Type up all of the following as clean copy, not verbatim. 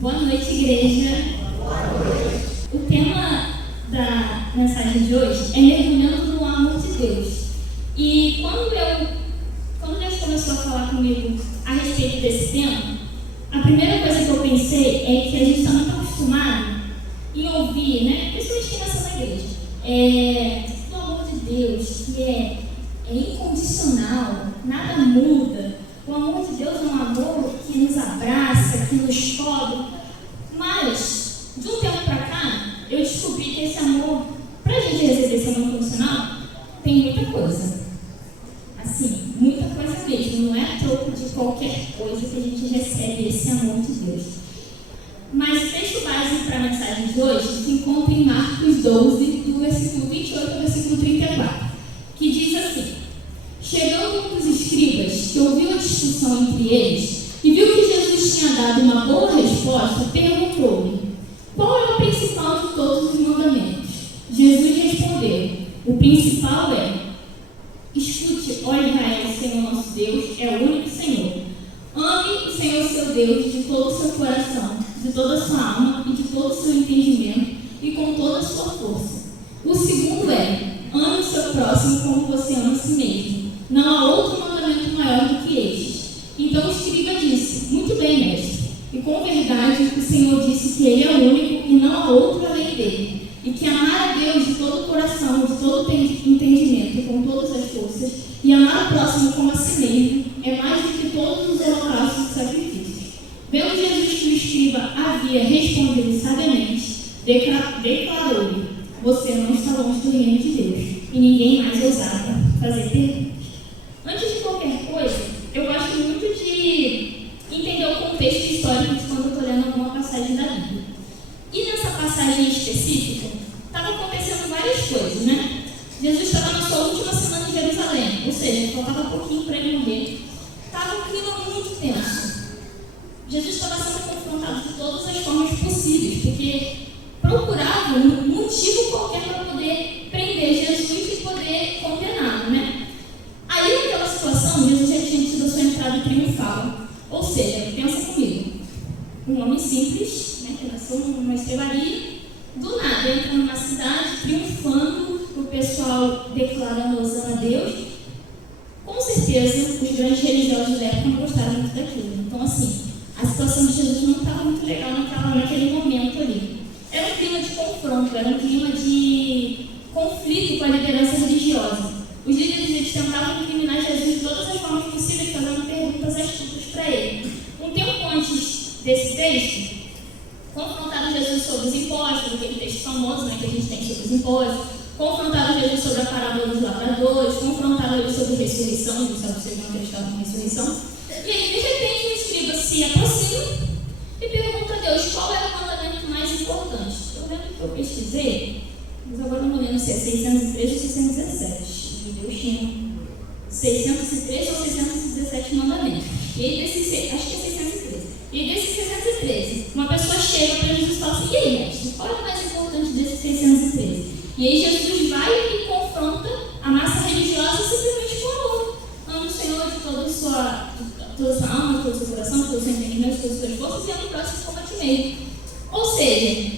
Boa noite, igreja. O tema da mensagem de hoje é mergulhando no amor de Deus. E quando Deus começou a falar comigo a respeito desse tema, a primeira coisa que eu pensei é que a gente está muito acostumado em ouvir, né? Principalmente quem nasceu na igreja, do amor de Deus, que é incondicional, nada muda. O amor de Deus é um amor que nos abraça, que nos cobre. Mas, de um tempo para cá, eu descobri que esse amor, para a gente receber esse amor incondicional, tem muita coisa. Assim, muita coisa mesmo. Não é a troco de qualquer coisa que a gente recebe esse amor de Deus. Mas o texto base para a mensagem de hoje se encontra em Marcos 12, do versículo 28 ao versículo 34, que diz assim: chegando um dos escribas, que ouviu a discussão entre eles, e viu que Jesus tinha dado uma boa resposta, perguntou-lhe: qual é o principal de todos os mandamentos? Jesus respondeu: o principal é: escute, ó Israel, o Senhor nosso Deus é o único Senhor. Ame o Senhor seu Deus de todo o seu coração, de toda a sua alma e de todo o seu entendimento e com toda a sua força. O segundo é: ame o seu próximo como você ama a si mesmo. Não há outro mandamento maior do que estes. Então o escriba disse: muito bem, mestre. E com verdade o Senhor disse que Ele é o único e não há outro além dele. E que amar a Deus de todo o coração, de todo o entendimento e com todas as forças, e amar o próximo como a si mesmo, é mais do que todos os holocaustos e sacrifícios. Vendo Jesus que o escriba havia respondido sabiamente, declarou-lhe: você não está longe do reino de Deus. E ninguém mais ousava fazer perguntas. Antes de qualquer coisa, eu gosto muito de entender o contexto histórico de quando eu estou lendo alguma passagem da Bíblia. E nessa passagem específica, estava acontecendo várias coisas, né? Jesus estava na sua última semana em Jerusalém, ou seja, faltava um pouquinho para ele morrer. Estava um clima muito tenso. Jesus estava sendo confrontado de todas as formas possíveis, porque procurava um motivo qualquer para poder prender Jesus e poder condená-lo, né? Aí, naquela situação, Jesus já tinha tido a sua entrada triunfal. Ou seja, pensa comigo, um homem simples, né, que nasceu numa estrebaria, do nada entra numa cidade triunfando, o pessoal declarando Hosana a Deus. Com certeza, os grandes religiosos da época não gostaram muito daquilo. Então, assim, a situação de Jesus não estava muito legal naquele momento ali. Era um clima de confronto, era um clima de conflito com a liderança religiosa. Os líderes eles tentavam incriminar Jesus de todas as formas possíveis, fazendo perguntas astutas para ele. Um tempo antes desse texto, confrontaram Jesus sobre os impostos, aquele texto famoso, né, que a gente tem sobre os impostos, confrontaram Jesus sobre a parábola dos lavradores, confrontaram ele sobre a ressurreição, os saduceus não acreditavam em ressurreição. E aí, de repente, o escriba se aproxima e pergunta a Deus qual era o mandamento mais importante. Eu lembro que eu pesquisei, mas agora não lembro se é 613 ou 617. Deus tinha 613 ou 617 mandamentos. E aí, acho que é 613. E aí, desses 613, uma pessoa chega para Jesus e fala assim: e aí, mestre, qual é o mais importante desses 613? E aí, Jesus vai e confronta a massa religiosa simplesmente com amor. Ama o Senhor de toda a sua alma, de todo o seu coração, de todo o seu entendimento, de todas as suas forças, e ama o próximo como a ti mesmo. Ou seja,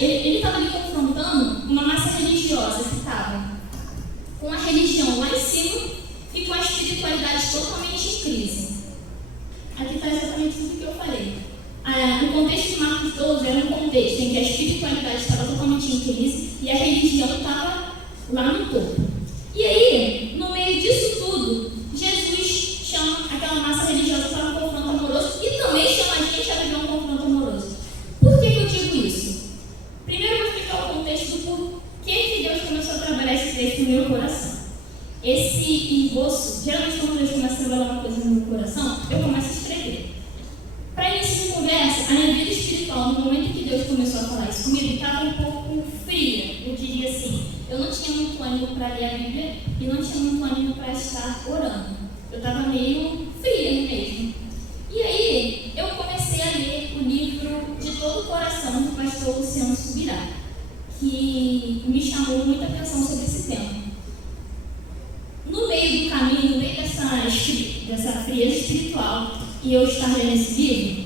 ele estava ali confrontando uma massa religiosa que estava com a religião lá em cima e com a espiritualidade totalmente em crise. Aqui está exatamente tudo que eu falei. O contexto de Marcos 12 era um contexto em que a espiritualidade estava totalmente em crise e a religião estava lá no topo. E aí, no meio disso tudo, Jesus chama aquela massa religiosa para um confronto amoroso e também chama a gente a viver um confronto amoroso. Por que eu digo isso? Primeiro eu vou explicar o contexto do porquê que Deus começou a trabalhar esse texto no meu coração. Esse esboço, geralmente quando Deus começa a trabalhar uma coisa no meu coração, eu começo a escrever. Para início de conversa, a minha vida espiritual, no momento que Deus começou a falar isso comigo, estava um pouco fria. Eu diria assim, eu não tinha muito ânimo para ler a Bíblia e não tinha muito ânimo para estar orando. Eu estava meio fria mesmo. E aí, eu comecei a ler o livro De Todo o Coração, do pastor Luciano Subirá, que me chamou muita atenção sobre esse tema. No meio do caminho, no meio dessa frieza espiritual, e eu estar lendo esse livro,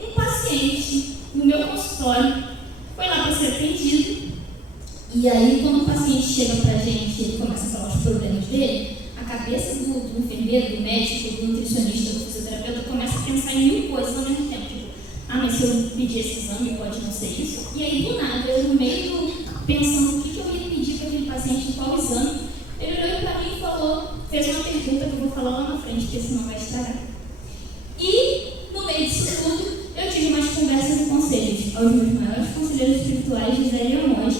um paciente em mil coisas ao mesmo tempo. Tipo, mas se eu pedir esse exame, pode não ser isso? E aí, do nada, eu no meio pensando o que eu ia pedir para aquele paciente, qual exame, ele olhou para mim e falou, fez uma pergunta que eu vou falar lá na frente, porque senão vai estragar. E, no meio disso tudo, eu tive umas conversas e conselhos aos meus maiores conselheiros espirituais, José e Amós.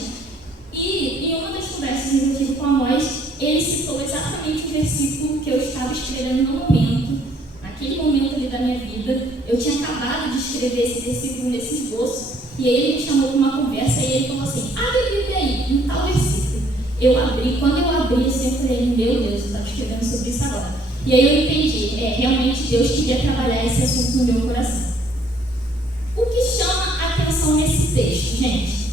E em uma das conversas que eu tive com Amós, ele citou exatamente o versículo que eu estava escrevendo no momento, naquele momento ali da minha vida. Eu tinha acabado de escrever esse versículo nesse esboço, e aí ele me chamou para uma conversa e ele falou assim, abre a Bíblia aí, em tal versículo. Eu abri, quando eu abri assim, eu falei, meu Deus, eu estava escrevendo sobre isso agora. E aí eu entendi, realmente Deus queria trabalhar esse assunto no meu coração. O que chama a atenção nesse texto, gente?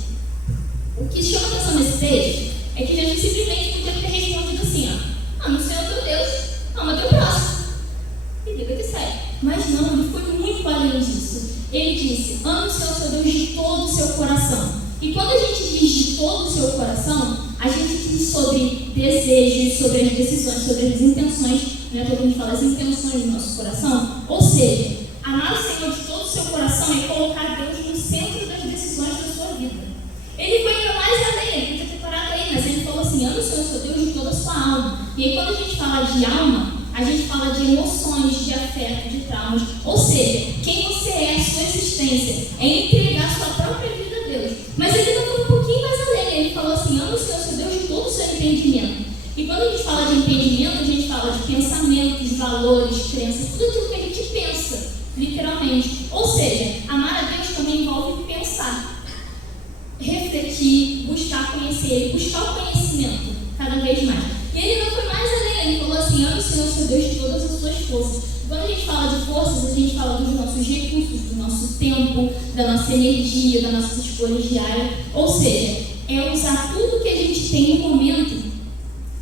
O que chama a atenção nesse texto é que Jesus simplesmente podia ter respondido assim, ame o Senhor teu Deus, ama teu próximo. E vida que segue. Mas não, ele foi muito além disso. Ele disse, ame o Senhor teu Deus de todo o seu coração. E quando a gente diz de todo o seu coração, a gente diz sobre desejos, sobre as decisões, sobre as intenções, né? Quando a gente fala as intenções do nosso coração. Ou seja, amar o Senhor de todo o seu coração é colocar Deus no centro das decisões da sua vida. Ele foi ainda mais além, ele podia ter parado aí, mas ele falou assim, ame o Senhor seu Deus de toda a sua alma. E aí quando a gente fala de alma, a gente fala de emoções, de afeto, de traumas. Ou seja, quem você é, a sua existência, é entregar a sua própria vida a Deus. Mas ele ainda foi um pouquinho mais além, ele falou assim, ame o Senhor seu Deus de todo o seu entendimento. E quando a gente fala de entendimento, a gente fala de pensamentos, valores, crenças, tudo aquilo que a gente pensa, literalmente. Ou seja, amar a Deus também envolve pensar, refletir, buscar conhecer Ele, buscar o conhecimento cada vez mais. E ele não foi mais além, ele falou assim, ame o Senhor seu Deus de todas as suas forças. Quando a gente fala de forças, a gente fala dos nossos recursos, do nosso tempo, da nossa energia, das nossas escolhas diárias. Ou seja, é usar tudo que a gente tem no momento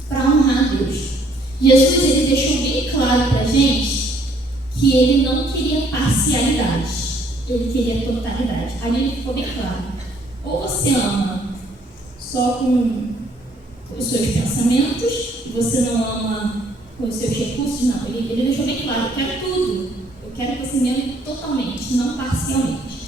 para honrar a Deus. Jesus, ele deixou bem claro para a gente que ele não queria parcialidade, ele queria totalidade. Ali ele ficou bem claro. Ou você ama só com os seus pensamentos, você não ama com os seus recursos, não. Ele deixou bem claro, eu quero tudo. Eu quero que você me ame totalmente, não parcialmente.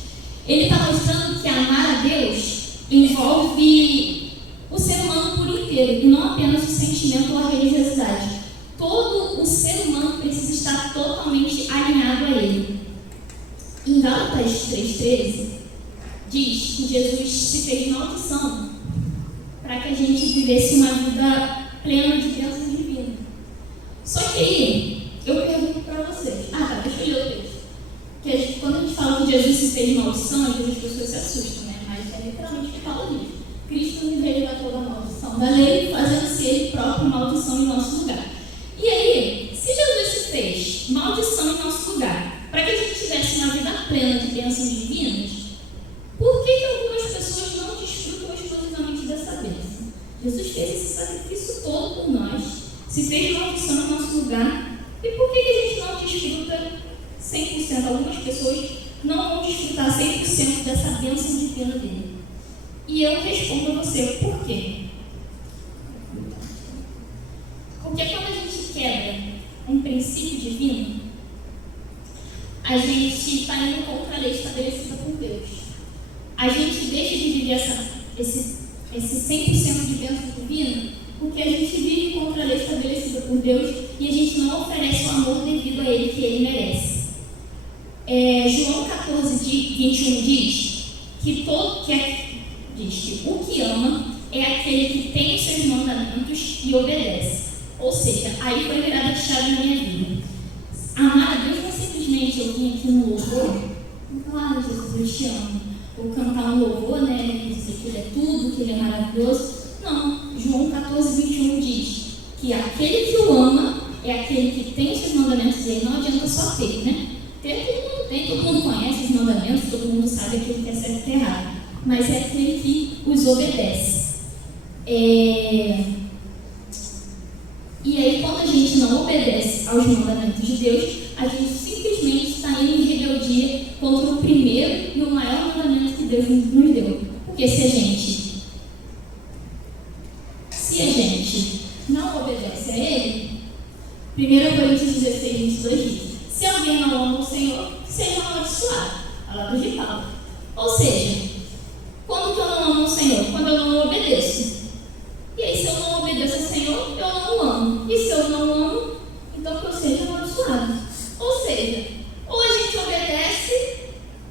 Ele está mostrando que amar a Deus envolve o ser humano por inteiro, e não apenas o sentimento ou a religiosidade. Todo o ser humano precisa estar totalmente alinhado a Ele. Em Gálatas 3,13, diz que Jesus se fez maldição para que a gente vivesse uma vida plena de bênçãos divinas. Só que aí, eu pergunto para vocês, deixa eu ler o texto. Porque quando a gente fala que Jesus se fez maldição, às vezes as pessoas se assustam, né? Mas é literalmente o que fala disso. Cristo nos resgatou da maldição da lei, fazendo-se Ele próprio maldição em nosso lugar. E aí, se Jesus se fez maldição em nosso lugar, para que a gente tivesse uma vida plena de bênçãos divinas, por que algumas pessoas não desfrutam exclusivamente dessa bênção? Jesus fez esse sacrifício todo por nós, se fez maldição no nosso lugar, e por que a gente não desfruta 100%? Algumas pessoas não vão desfrutar 100% dessa bênção divina dele. E eu respondo a você, por quê? Porque quando a gente quebra um princípio divino, a gente está indo contra a lei estabelecida por Deus. A gente deixa de viver esse 100% de bênção divina, porque a gente vive contra a lei estabelecida por Deus e a gente não oferece o amor devido a Ele que Ele merece. João 14:21 diz que o que ama é aquele que tem os seus mandamentos e obedece. Ou seja, aí foi virada de chave na minha vida. Amar a Deus não é simplesmente eu vim aqui no louvor e falar, Jesus, eu te amo. Ou cantar um louvor, né? Dizer que Ele é tudo, que Ele é maravilhoso. Não, João 14:21 diz que aquele que o ama é aquele que tem os seus mandamentos, e aí não adianta só ter, né? Ter todo mundo tem, todo mundo conhece os mandamentos, todo mundo sabe aquilo que é certo e errado, mas é aquele que os obedece. E aí, quando a gente não obedece aos mandamentos de Deus, a gente simplesmente está indo em rebeldia contra o primeiro e o maior mandamento que Deus nos deu. Porque se a gente não obedece a Ele, 1 Coríntios 16:22 diz: se alguém não ama o Senhor, amaldiçoado. Palavras de Paulo. Ou seja, quando que eu não amo o Senhor? Quando eu não obedeço. E aí, se eu não obedeço ao Senhor, eu não o amo. E se eu não o amo, então que eu seja amaldiçoado. Ou seja, ou a gente obedece,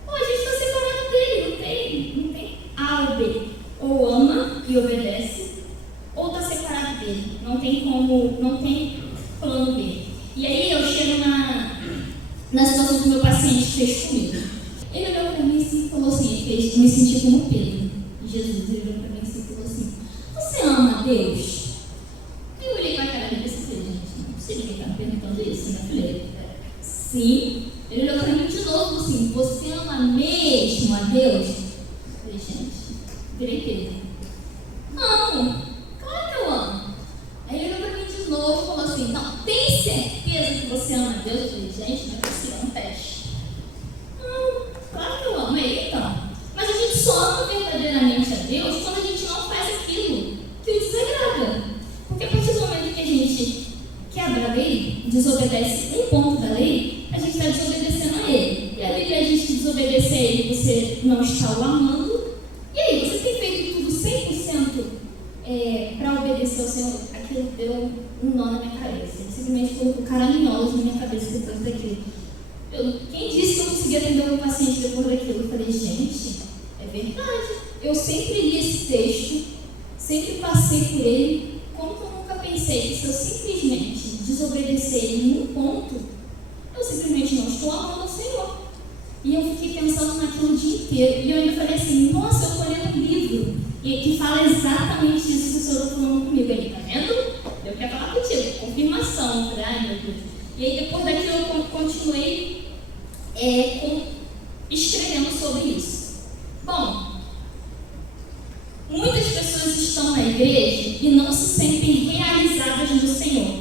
ou a gente está separado dele. Não tem A ou B. Ou ama e obedece, ou está separado dele. Não tem plano B. E aí eu chego na situação que o meu paciente fez comigo. Ele olhou para mim e falou assim, me senti como Pedro. Jesus, ele olhou para mim e falou assim, você ama a Deus? Eu olhei com a cara dele e falei, gente, não sei quem está perguntando isso, né? Eu falei, sim. Ele olhou para mim de novo e falou assim, você ama mesmo a Deus? Eu falei, gente, virei Pedro. Amo, claro que eu amo. Aí ele olhou para mim de novo e falou assim, não, tem certeza que você ama a Deus? Eu falei, gente, não é possível, é um teste. Claro que eu amo ele, então. Mas a gente só ama verdadeiramente a Deus quando a gente não faz aquilo que o desagrada. Porque a partir do momento que a gente quebra a lei, desobedece um ponto da lei, a gente está desobedecendo a ele. E a Bíblia diz que desobedecer a ele, você não está o amando. E aí, você tem feito tudo 100% para obedecer ao Senhor? Aquilo deu um nó na minha cabeça. Ele simplesmente colocou caraminholas na minha cabeça depois daquilo. Quem disse que eu conseguia atender o meu paciente depois daquilo? Eu falei, gente, é verdade. Eu sempre li esse texto, sempre passei por ele. Como que eu nunca pensei que se eu simplesmente desobedecer ele em um ponto, eu simplesmente não estou amando o Senhor? E eu fiquei pensando naquilo o dia inteiro. E eu ainda falei assim, nossa, eu estou lendo um livro que fala exatamente isso que o Senhor está falando comigo. Ele, tá vendo? Eu quero falar contigo. Confirmação. Eu falei, ai meu Deus. E aí depois daquilo eu continuei escrevendo sobre isso. Bom, muitas pessoas estão na igreja e não se sentem realizadas no Senhor.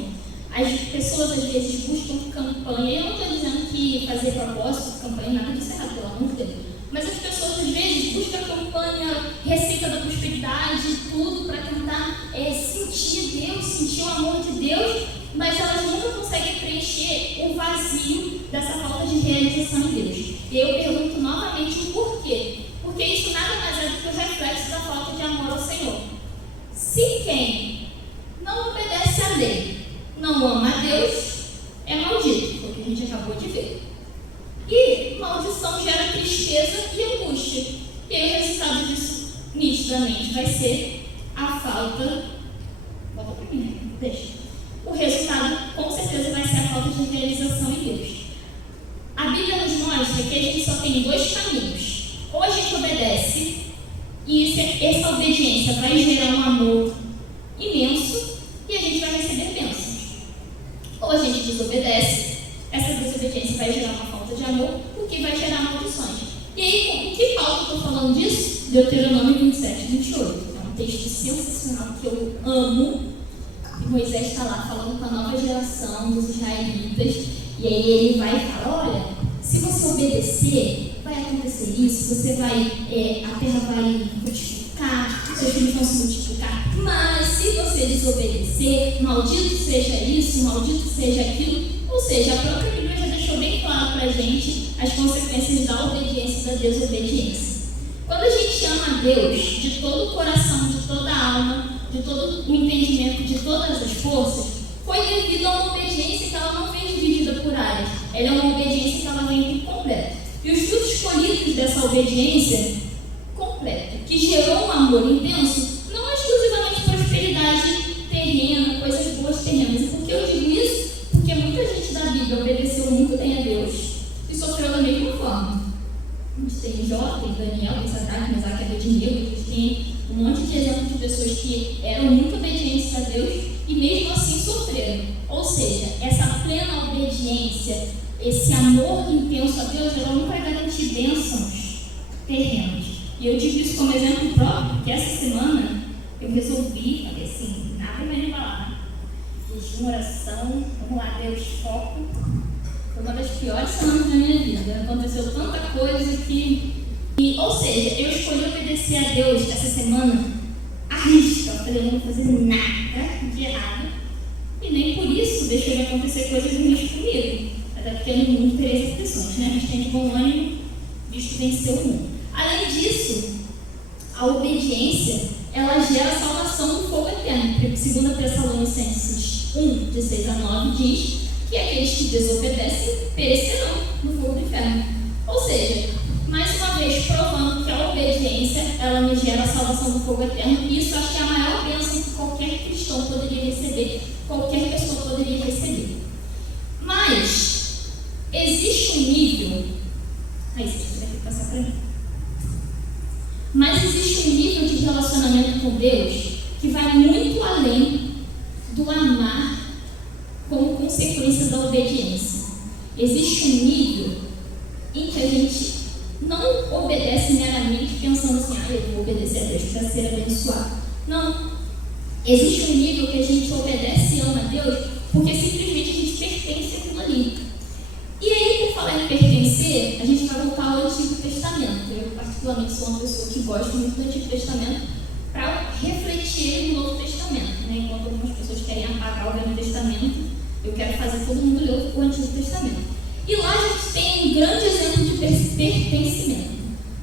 As pessoas às vezes buscam campanha. Eu não estou dizendo que fazer propósito, campanha, nada disso é errado, pelo amor de Deus. Mas as pessoas às vezes buscam campanha, receita da prosperidade, tudo para tentar sentir Deus, sentir o amor de Deus, mas elas nunca conseguem preencher o vazio dessa falta de realização em Deus. E eu pergunto novamente o porquê. Porque isso nada mais é do que o reflexo da falta de amor ao Senhor. Se quem não obedece à lei, não ama a Deus, é maldito, foi o que a gente acabou de ver. E maldição gera tristeza e angústia. E aí o resultado disso, nitidamente, vai ser a falta... Volta para mim, deixa. O resultado, com certeza, vai ser a falta de realização em Deus. A Bíblia nos mostra que a gente só tem dois caminhos. Ou a gente obedece, e essa obediência vai gerar um amor imenso, e a gente vai receber bênçãos. Ou a gente desobedece, essa desobediência vai gerar uma falta de amor, o que vai gerar maldições. E aí, com que Paulo eu estou falando disso? Deuteronômio 27, 28. É um texto sensacional que eu amo. E Moisés está lá falando com a nova geração dos israelitas. E aí ele vai e fala, olha, se você obedecer, vai acontecer isso, você vai, a terra vai frutificar, seus filhos vão se multiplicar. Mas se você desobedecer, maldito seja isso, maldito seja aquilo. Ou seja, a própria Bíblia já deixou bem claro para a gente as consequências da obediência e da desobediência. Quando a gente ama a Deus de todo o coração, de toda a alma, de todo o entendimento, de todas as forças, foi devido a uma obediência que ela não vem dividida por áreas. Ela é uma obediência que ela vem por completo. E os frutos colhidos dessa obediência completa, que gerou um amor intenso, não é exclusivamente prosperidade terrena, coisas boas terrenas. E por que eu digo isso? Porque muita gente da Bíblia obedeceu muito bem a Deus e sofreu da mesma forma. A gente tem Jó, tem Daniel, tem Sadraque, Mesaque, Abednego, a gente tem um monte de exemplos de pessoas que eram muito obedientes a Deus e mesmo assim sofreram. Ou seja, essa plena obediência, esse amor intenso a Deus, ela não vai garantir bênçãos terrenos. E eu digo isso como exemplo próprio, porque essa semana eu resolvi, falei assim, nada mais me falar. Jejum, oração, vamos lá, Deus, foco. Foi uma das piores semanas da minha vida. Aconteceu tanta coisa que... ou seja, eu escolhi obedecer a Deus essa semana à risca. Eu falei, eu não vou fazer nada de errado. E nem por isso deixou de acontecer coisas ruins comigo. Até porque eu não terei essas pessoas, né? A gente tem de bom ânimo, Cristo venceu o mundo. Além disso, a obediência, ela gera salvação no fogo eterno. 2 Tessalonicenses 1, de 6 a 9, diz que aqueles que desobedecem perecerão no fogo do inferno. Ou seja, mais uma vez, provando que a obediência, ela nos gera a salvação no fogo eterno. E isso acho que é a maior bênção que qualquer cristão poderia receber, qualquer pessoa poderia receber. Mas, existe um nível... isso vai ter que passar para mim. Mas existe um nível de relacionamento com Deus que vai muito além do amar como consequência da obediência. Existe um nível em que a gente não obedece meramente pensando assim, eu vou obedecer a Deus para ser abençoado. Não. Existe um nível que a gente obedece e ama a Deus porque simplesmente a gente pertence àquilo ali. E aí, por falar em pertencer, a gente vai voltar ao Antigo Testamento. Eu, particularmente, sou uma pessoa que gosta muito do Antigo Testamento para refletir no Novo Testamento. Né? Enquanto algumas pessoas querem apagar o Velho Testamento, eu quero fazer todo mundo ler o Antigo Testamento. E lá a gente tem um grande exemplo de pertencimento.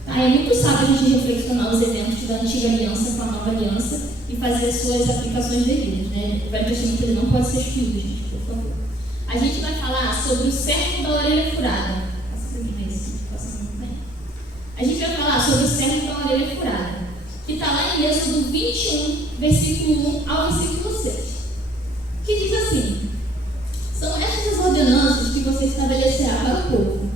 Tá? É muito sábio a gente reflexionar os eventos da Antiga Aliança com a Nova Aliança e fazer as suas aplicações devidas. Né? O Velho Testamento ele não pode ser excluído, gente, por favor. A gente vai falar sobre o servo da orelha furada. A gente vai falar sobre o servo da orelha furada, que está lá em Êxodo 21, versículo 1 ao versículo 6. Que diz assim: são estas as ordenanças que você estabelecerá para o povo.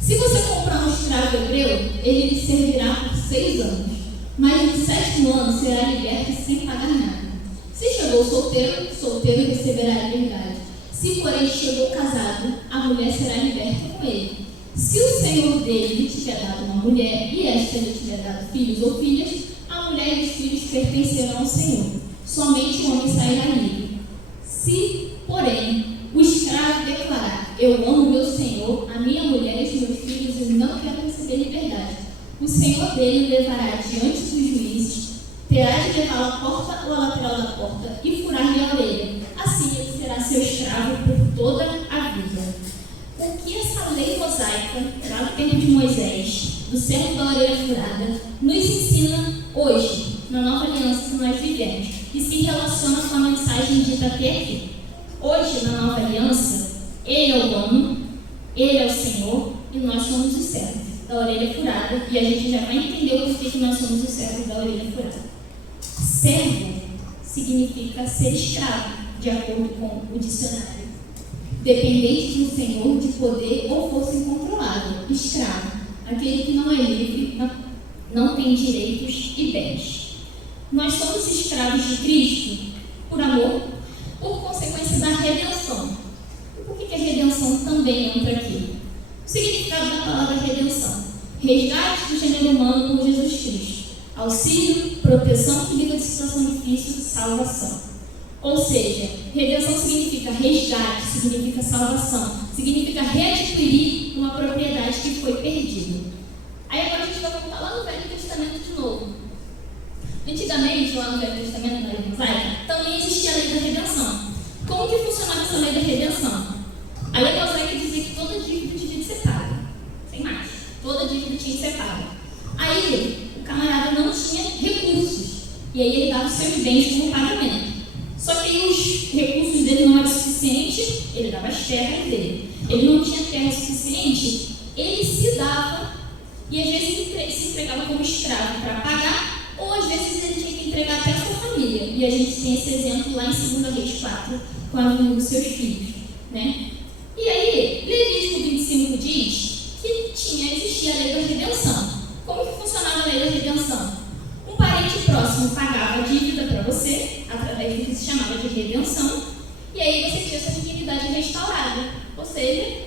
Se você comprar um escravo hebreu, ele lhe servirá por 6 anos, mas no 7º ano será liberto sem pagar nada. Se chegou solteiro, solteiro receberá a liberdade. Se, porém, chegou casado, a mulher será liberta com ele. Se o senhor dele lhe tiver dado uma mulher e esta lhe tiver dado filhos ou filhas, a mulher e os filhos pertencerão ao Senhor. Somente o homem sairá livre. Se, porém, o escravo declarar: eu amo meu senhor, a minha mulher e os meus filhos e não quero receber liberdade, o senhor dele levará diante dos juízes, terá de levá-lo à porta ou à lateral da porta e furar-lhe a orelha. Assim ele será seu escravo por toda a vida. O que essa lei mosaica, lá no tempo de Moisés, do servo da orelha furada, nos ensina hoje, na nova aliança que nós vivemos, e se relaciona com a mensagem dita até aqui. Hoje, na nova aliança, ele é o dono, ele é o Senhor, e nós somos os servos da orelha furada, e a gente já vai entender o porquê que nós somos os servos da orelha furada. Servo significa ser escravo, de acordo com o dicionário. Dependente de um senhor de poder ou força incontrolável. Escravo, aquele que não é livre, não tem direitos e bens. Nós somos escravos de Cristo por amor, por consequência da redenção. E por que a redenção também entra aqui? O significado da palavra redenção: resgate do gênero humano por Jesus Cristo. Auxílio, proteção que livra de situação difícil, salvação. Ou seja, redenção significa resgate, significa salvação, significa readquirir uma propriedade que foi perdida. Aí agora a gente vai voltar lá no Velho Testamento de novo. Antigamente, lá no Velho Testamento, na lei mosaica, também existia a lei da redenção. Como que funcionava essa lei da redenção? A lei mosaica dizia que toda dívida tinha de ser paga, sem mais. Toda dívida tinha de ser paga. Aí, o camarada não tinha recursos, e aí ele dava os seus bens como pagamento. Só que os recursos dele não eram suficientes, ele dava as terras dele. Ele não tinha terra suficiente, ele se dava, e às vezes ele se entregava como escravo para pagar, ou às vezes ele tinha que entregar até a sua família. E a gente tem esse exemplo lá em 2 Reis 4, com a vinda dos seus filhos. Né? E aí, Levítico 25 diz que existia a lei da redenção. Como que funcionava a lei da redenção? Um parente próximo pagava a dívida para você, através do que se chamava de redenção, e aí você tinha sua dignidade restaurada. Ou seja,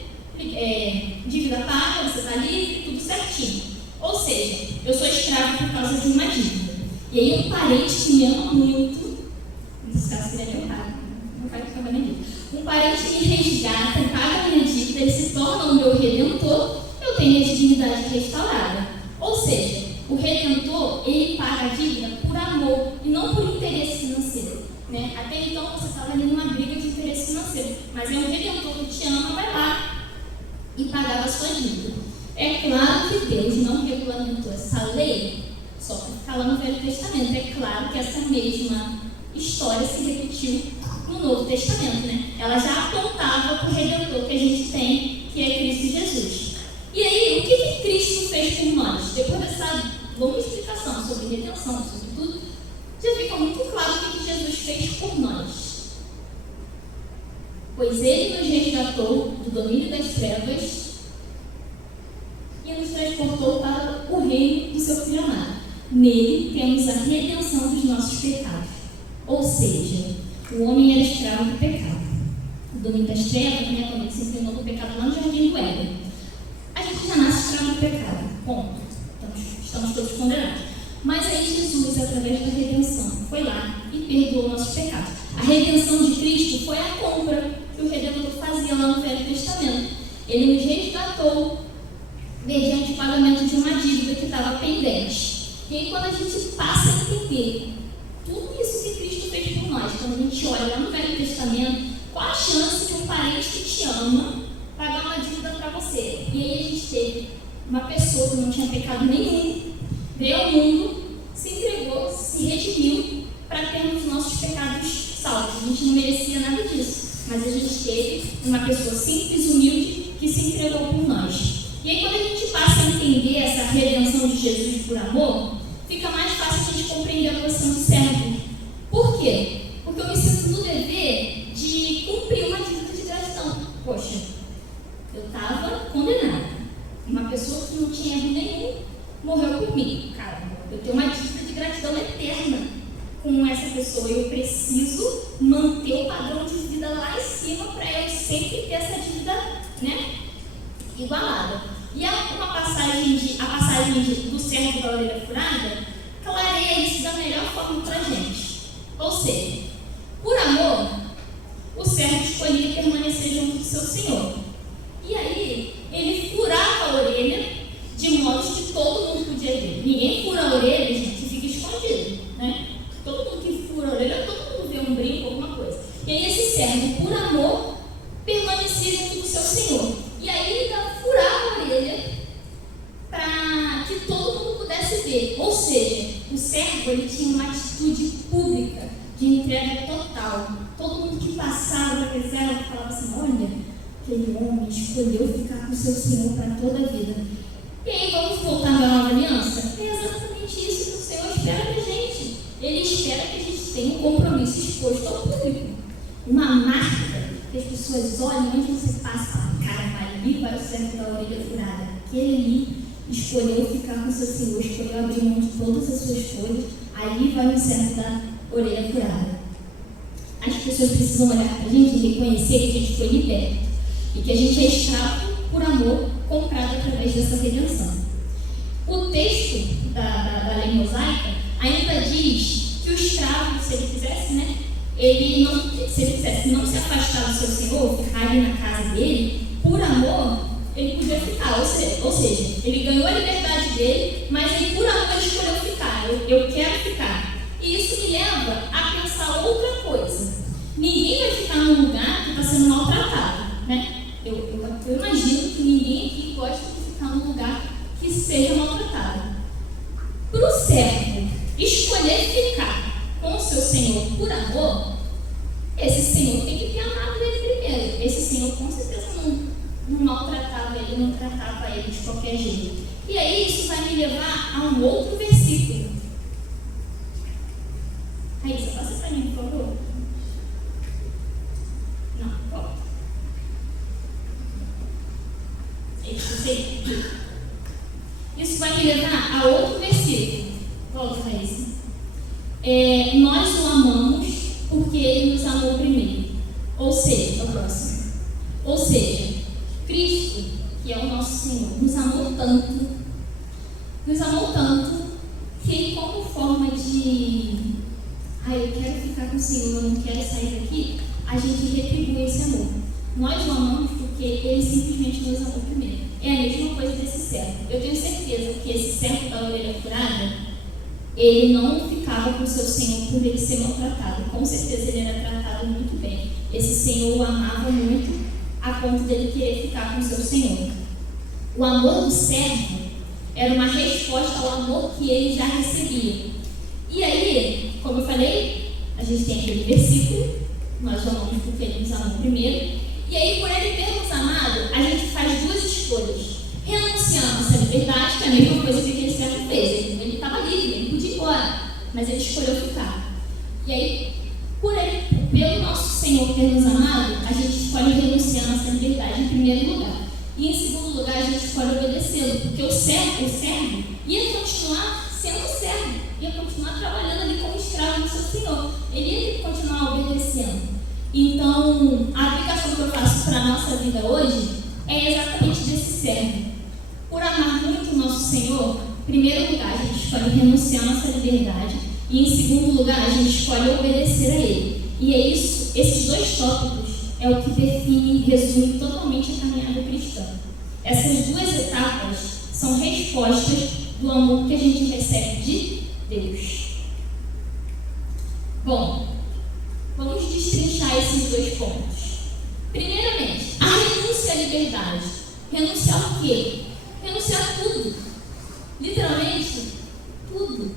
dívida paga, você está livre, tudo certinho. Ou seja, eu sou escravo por causa de uma dívida. E aí um parente que me ama muito, nesse caso seria meu pai, meu pai que paga minha dívida. Um parente que me resgata, paga a minha dívida, ele se torna o meu redentor, eu tenho a dignidade restaurada. Ou seja, o redentor, ele paga a dívida por amor e não por interesse financeiro. Né? Até então você estava ali numa briga de interesse financeiro, mas é um redentor que te ama, vai lá e pagava a sua dívida. É claro que Deus não regulamentou essa lei só para ficar lá no Velho Testamento. É claro que essa mesma história se repetiu no Novo Testamento, né? Ela já apontava para o Redentor que a gente tem, que é Cristo Jesus. E aí, o que Cristo fez por nós? Depois dessa longa explicação sobre redenção, sobre tudo, já fica muito claro o que Jesus fez por nós. Pois Ele nos resgatou do domínio das trevas e nos transportou para o reino do seu Filho amado. Nele temos a redenção dos nossos pecados. Ou seja, o homem era escravo do pecado. O domínio das trevas, né, quando ele se inclinou do pecado lá no jardim do Éden. A gente já nasce escravo do pecado. Ponto. Estamos todos condenados. Mas aí Jesus, através da redenção, foi lá e perdoou nossos pecados. A redenção de Cristo foi a compra que o Redentor fazia lá no Velho Testamento. Ele nos resgatou mediante o pagamento de uma dívida que estava pendente. E aí, quando a gente passa a entender tudo isso que Cristo fez por nós, quando a gente olha lá no Velho Testamento, qual a chance que um parente que te ama pagar uma dívida para você? E aí a gente teve uma pessoa que não tinha pecado nenhum, veio ao mundo, se entregou, se redimiu para termos nossos pecados salvos. A gente não merecia nada disso, mas a gente teve uma pessoa simples, humilde, que se entregou por nós. E aí, quando a gente passa a entender essa redenção de Jesus por amor, fica mais fácil a gente compreender a posição de servo. Por quê? Porque eu me sinto no dever de cumprir uma dívida de gratidão. Poxa, eu estava condenada. Uma pessoa que não tinha erro nenhum morreu por mim. Caramba, eu tenho uma dívida de gratidão eterna com essa pessoa. Eu preciso manter o padrão de vida lá em cima para eu sempre ter essa dívida, né, igualada. E a passagem do servo da orelha furada clareia isso da melhor forma para a gente. Ou seja, por amor, o servo escolhia permanecer junto do seu senhor. E aí, ele furava a orelha de modo que todo mundo podia ver. Ninguém fura a orelha, gente, e fica escondido, né? Todo mundo que fura a orelha, todo mundo vê um brinco, alguma coisa. E aí, esse servo, por amor, permanecia junto do seu senhor. E aí, ele furava a orelha para que todo mundo pudesse ver. Ou seja, o servo, ele tinha uma atitude pública de entrega total. Todo mundo que passava para aquele servo falava assim: olha, aquele homem escolheu ficar com o seu senhor para toda a vida. E aí, vamos voltar à nova aliança? É exatamente isso que o Senhor espera da gente. Ele espera que a gente tenha um compromisso exposto ao público. Uma marca que as pessoas olhem onde você passa. Cara, ali vai o servo da orelha furada. Aquele ali escolheu ficar com o seu senhor, escolheu abrir mão de todas as suas coisas. Ali vai o servo da orelha furada. As pessoas precisam olhar para a gente e reconhecer que a gente foi liberto e que a gente é escravo por amor, comprado através dessa redenção. O texto da lei mosaica ainda diz que o escravo, se ele quisesse, né, se ele quisesse não se afastar do seu senhor, ficar ali na casa dele, por amor, ele podia ficar. Ou seja, ele ganhou a liberdade dele, mas ele por amor escolheu ficar. Eu quero ficar. E isso me leva a pensar outra coisa. Ninguém vai ficar num lugar que está sendo maltratado, né? Eu imagino que ninguém aqui gosta de ficar num lugar que seja maltratado. Para o servo escolher ficar com o seu senhor por amor, esse senhor tem que ter amado ele primeiro. Esse senhor com certeza não maltratava ele, não tratava ele de qualquer jeito. E aí isso vai me levar a um outro versículo. Raíssa, passa para mim, por favor. Não, volta. Isso vai me levar a outro versículo. Volta, Raíssa. Nós o amamos porque ele nos amou primeiro. Ou seja, o próximo. Ou seja, Cristo, que é o nosso Senhor, nos amou tanto, que como forma de eu quero ficar com o Senhor, eu não quero sair daqui, a gente retribui esse amor. Nós o amamos porque ele simplesmente nos amou primeiro. É a mesma coisa desse servo. Eu tenho certeza que esse servo da orelha furada, ele não ficava com o seu senhor por ele ser maltratado. Com certeza ele era tratado muito bem. Esse senhor o amava muito a ponto dele querer ficar com o seu senhor. O amor do servo Era uma resposta ao amor que ele já recebia. E aí, como eu falei, a gente tem aquele versículo, nós amamos porque ele nos amou primeiro. E aí, por ele ter nos amado, a gente faz duas escolhas. Renunciamos à liberdade, que é a mesma coisa que aquele servo fez. Ele estava livre, ele podia ir embora, mas ele escolheu ficar. E aí, pelo nosso Senhor ter nos amado, a gente escolhe renunciar à nossa liberdade em primeiro lugar. E em segundo lugar, a gente escolhe obedecê-lo, porque o servo ia continuar sendo servo, ia continuar trabalhando ali como escravo do seu Senhor. Ele ia continuar obedecendo. Então, a aplicação que eu faço para a nossa vida hoje é exatamente desse servo. Por amar muito o nosso Senhor, em primeiro lugar, a gente escolhe renunciar à nossa liberdade. E em segundo lugar, a gente escolhe obedecer a Ele. E é isso, esses dois tópicos é o que define e resume totalmente a caminhada cristã. Essas duas etapas são respostas do amor que a gente recebe de Deus. Bom, vamos destrinchar esses dois pontos. Primeiramente, a renúncia à liberdade. Renunciar o quê? Renunciar a tudo. Literalmente, tudo.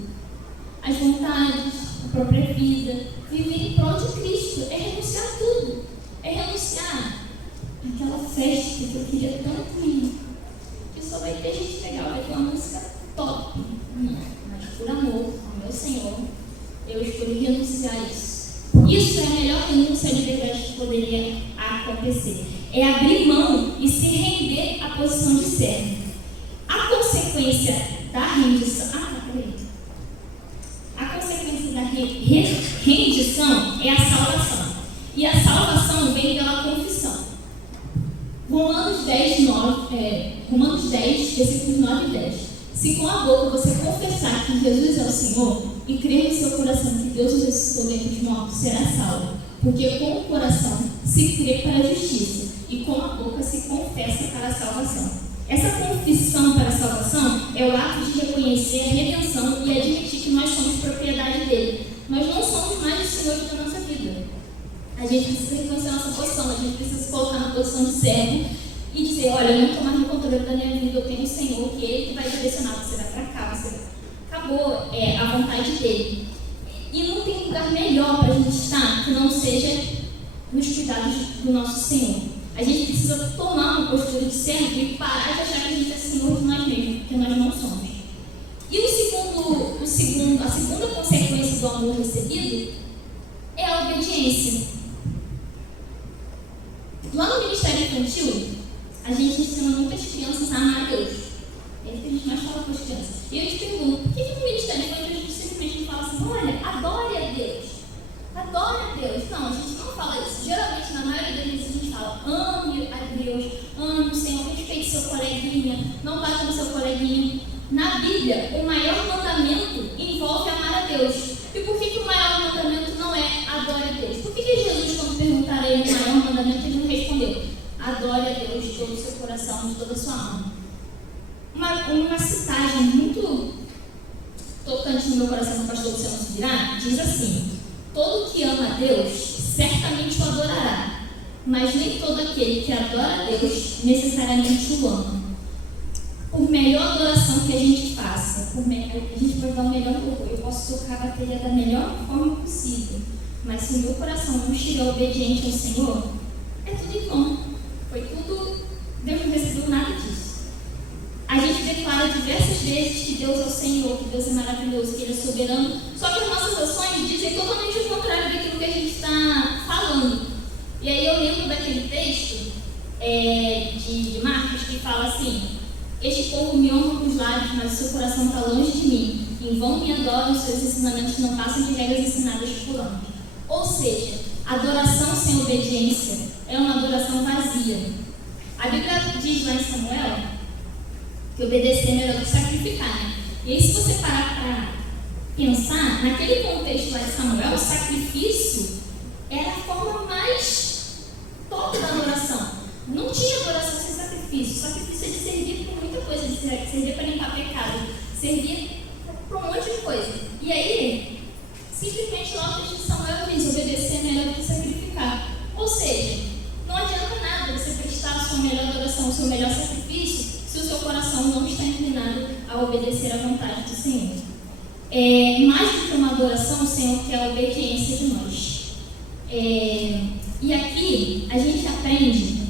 As vontades, a própria vida, viver em prol de Cristo. É renunciar a tudo. É renunciar àquela festa que eu queria tanto ir, que só vai ter gente legal, vai ter uma música top. Mas por amor ao meu Senhor, eu escolhi renunciar a isso. Isso é a melhor renúncia à liberdade que poderia acontecer. É abrir mão e se render à posição de servo. A consequência da rendição... A consequência da rendição é a salvação. E a salvação vem pela confissão. Romanos 10, versículos 9 e 10. Se com a boca você confessar que Jesus é o Senhor e crer no seu coração que Deus o ressuscitou dentre os mortos, será salvo. Porque com o coração se crê para a justiça e com a boca se confessa para a salvação. Essa confissão para a salvação é o ato de reconhecer a redenção e admitir que nós somos propriedade dele. Nós não somos mais os senhores da nossa vida. A gente precisa reconhecer a nossa posição, a gente precisa se colocar na posição de servo e dizer, olha, eu não estou mais no controle da minha vida, eu tenho o Senhor, que Ele que vai direcionar, você vai para cá, você acabou a vontade dele. E não tem lugar melhor para a gente estar que não seja nos cuidados do nosso Senhor. A gente precisa tomar uma postura de servo e parar de achar que a gente é Senhor de nós mesmos, porque nós não somos. E a segunda consequência do amor recebido é a obediência. Lá no Ministério Infantil, a gente ensina muitas crianças a amar a Deus. É isso que a gente mais fala com as crianças. E eu te pergunto, por que no Ministério Infantil a gente simplesmente fala assim, olha, adore a Deus. Adore a Deus. Não, a gente não fala isso. Geralmente, na maioria das vezes, a gente fala, ame a Deus, ame o Senhor, respeite seu coleguinha, não bata no seu coleguinha. Na Bíblia, o maior mandamento envolve amar a Deus. E por que o maior mandamento não é adore a Deus? Por que Jesus, quando perguntaram a ele o maior mandamento, ele não respondeu? Adore a Deus de todo o seu coração, de toda a sua alma. Uma citagem muito tocante no meu coração do pastor Luciano Subirá diz assim: todo que ama a Deus certamente o adorará, mas nem todo aquele que adora a Deus necessariamente o ama. Por melhor adoração que a gente faça, a gente pode dar o melhor louvor, eu posso tocar a bateria da melhor forma possível, mas se o meu coração não estiver obediente ao Senhor, é tudo em vão. Foi tudo, Deus não recebeu nada disso. A gente declara diversas vezes que Deus é o Senhor, que Deus é maravilhoso, que Ele é soberano, só que as nossas ações dizem totalmente o contrário daquilo que a gente está falando. E aí eu lembro daquele texto de Marcos que fala assim: este povo me honra com os lábios, mas o seu coração está longe de mim. Em vão me adoram, os seus ensinamentos não passam de regras ensinadas por homens. Ou seja, adoração sem obediência é uma adoração vazia. A Bíblia diz lá em Samuel que obedecer é melhor do que sacrificar, né? E aí, se você parar para pensar, naquele contexto lá de Samuel, o sacrifício era a forma mais top da adoração. Não tinha adoração sem sacrifício. O sacrifício ele servia para muita coisa, ele servia para limpar pecado, servia para um monte de coisa. E aí, simplesmente lá o texto de Samuel diz: obedecer é melhor do que sacrificar. Ou seja, não adianta nada você prestar a sua melhor adoração, o seu melhor sacrifício, se o seu coração não está inclinado a obedecer à vontade do Senhor. Mais do que uma adoração, o Senhor quer a obediência de nós. E aqui a gente aprende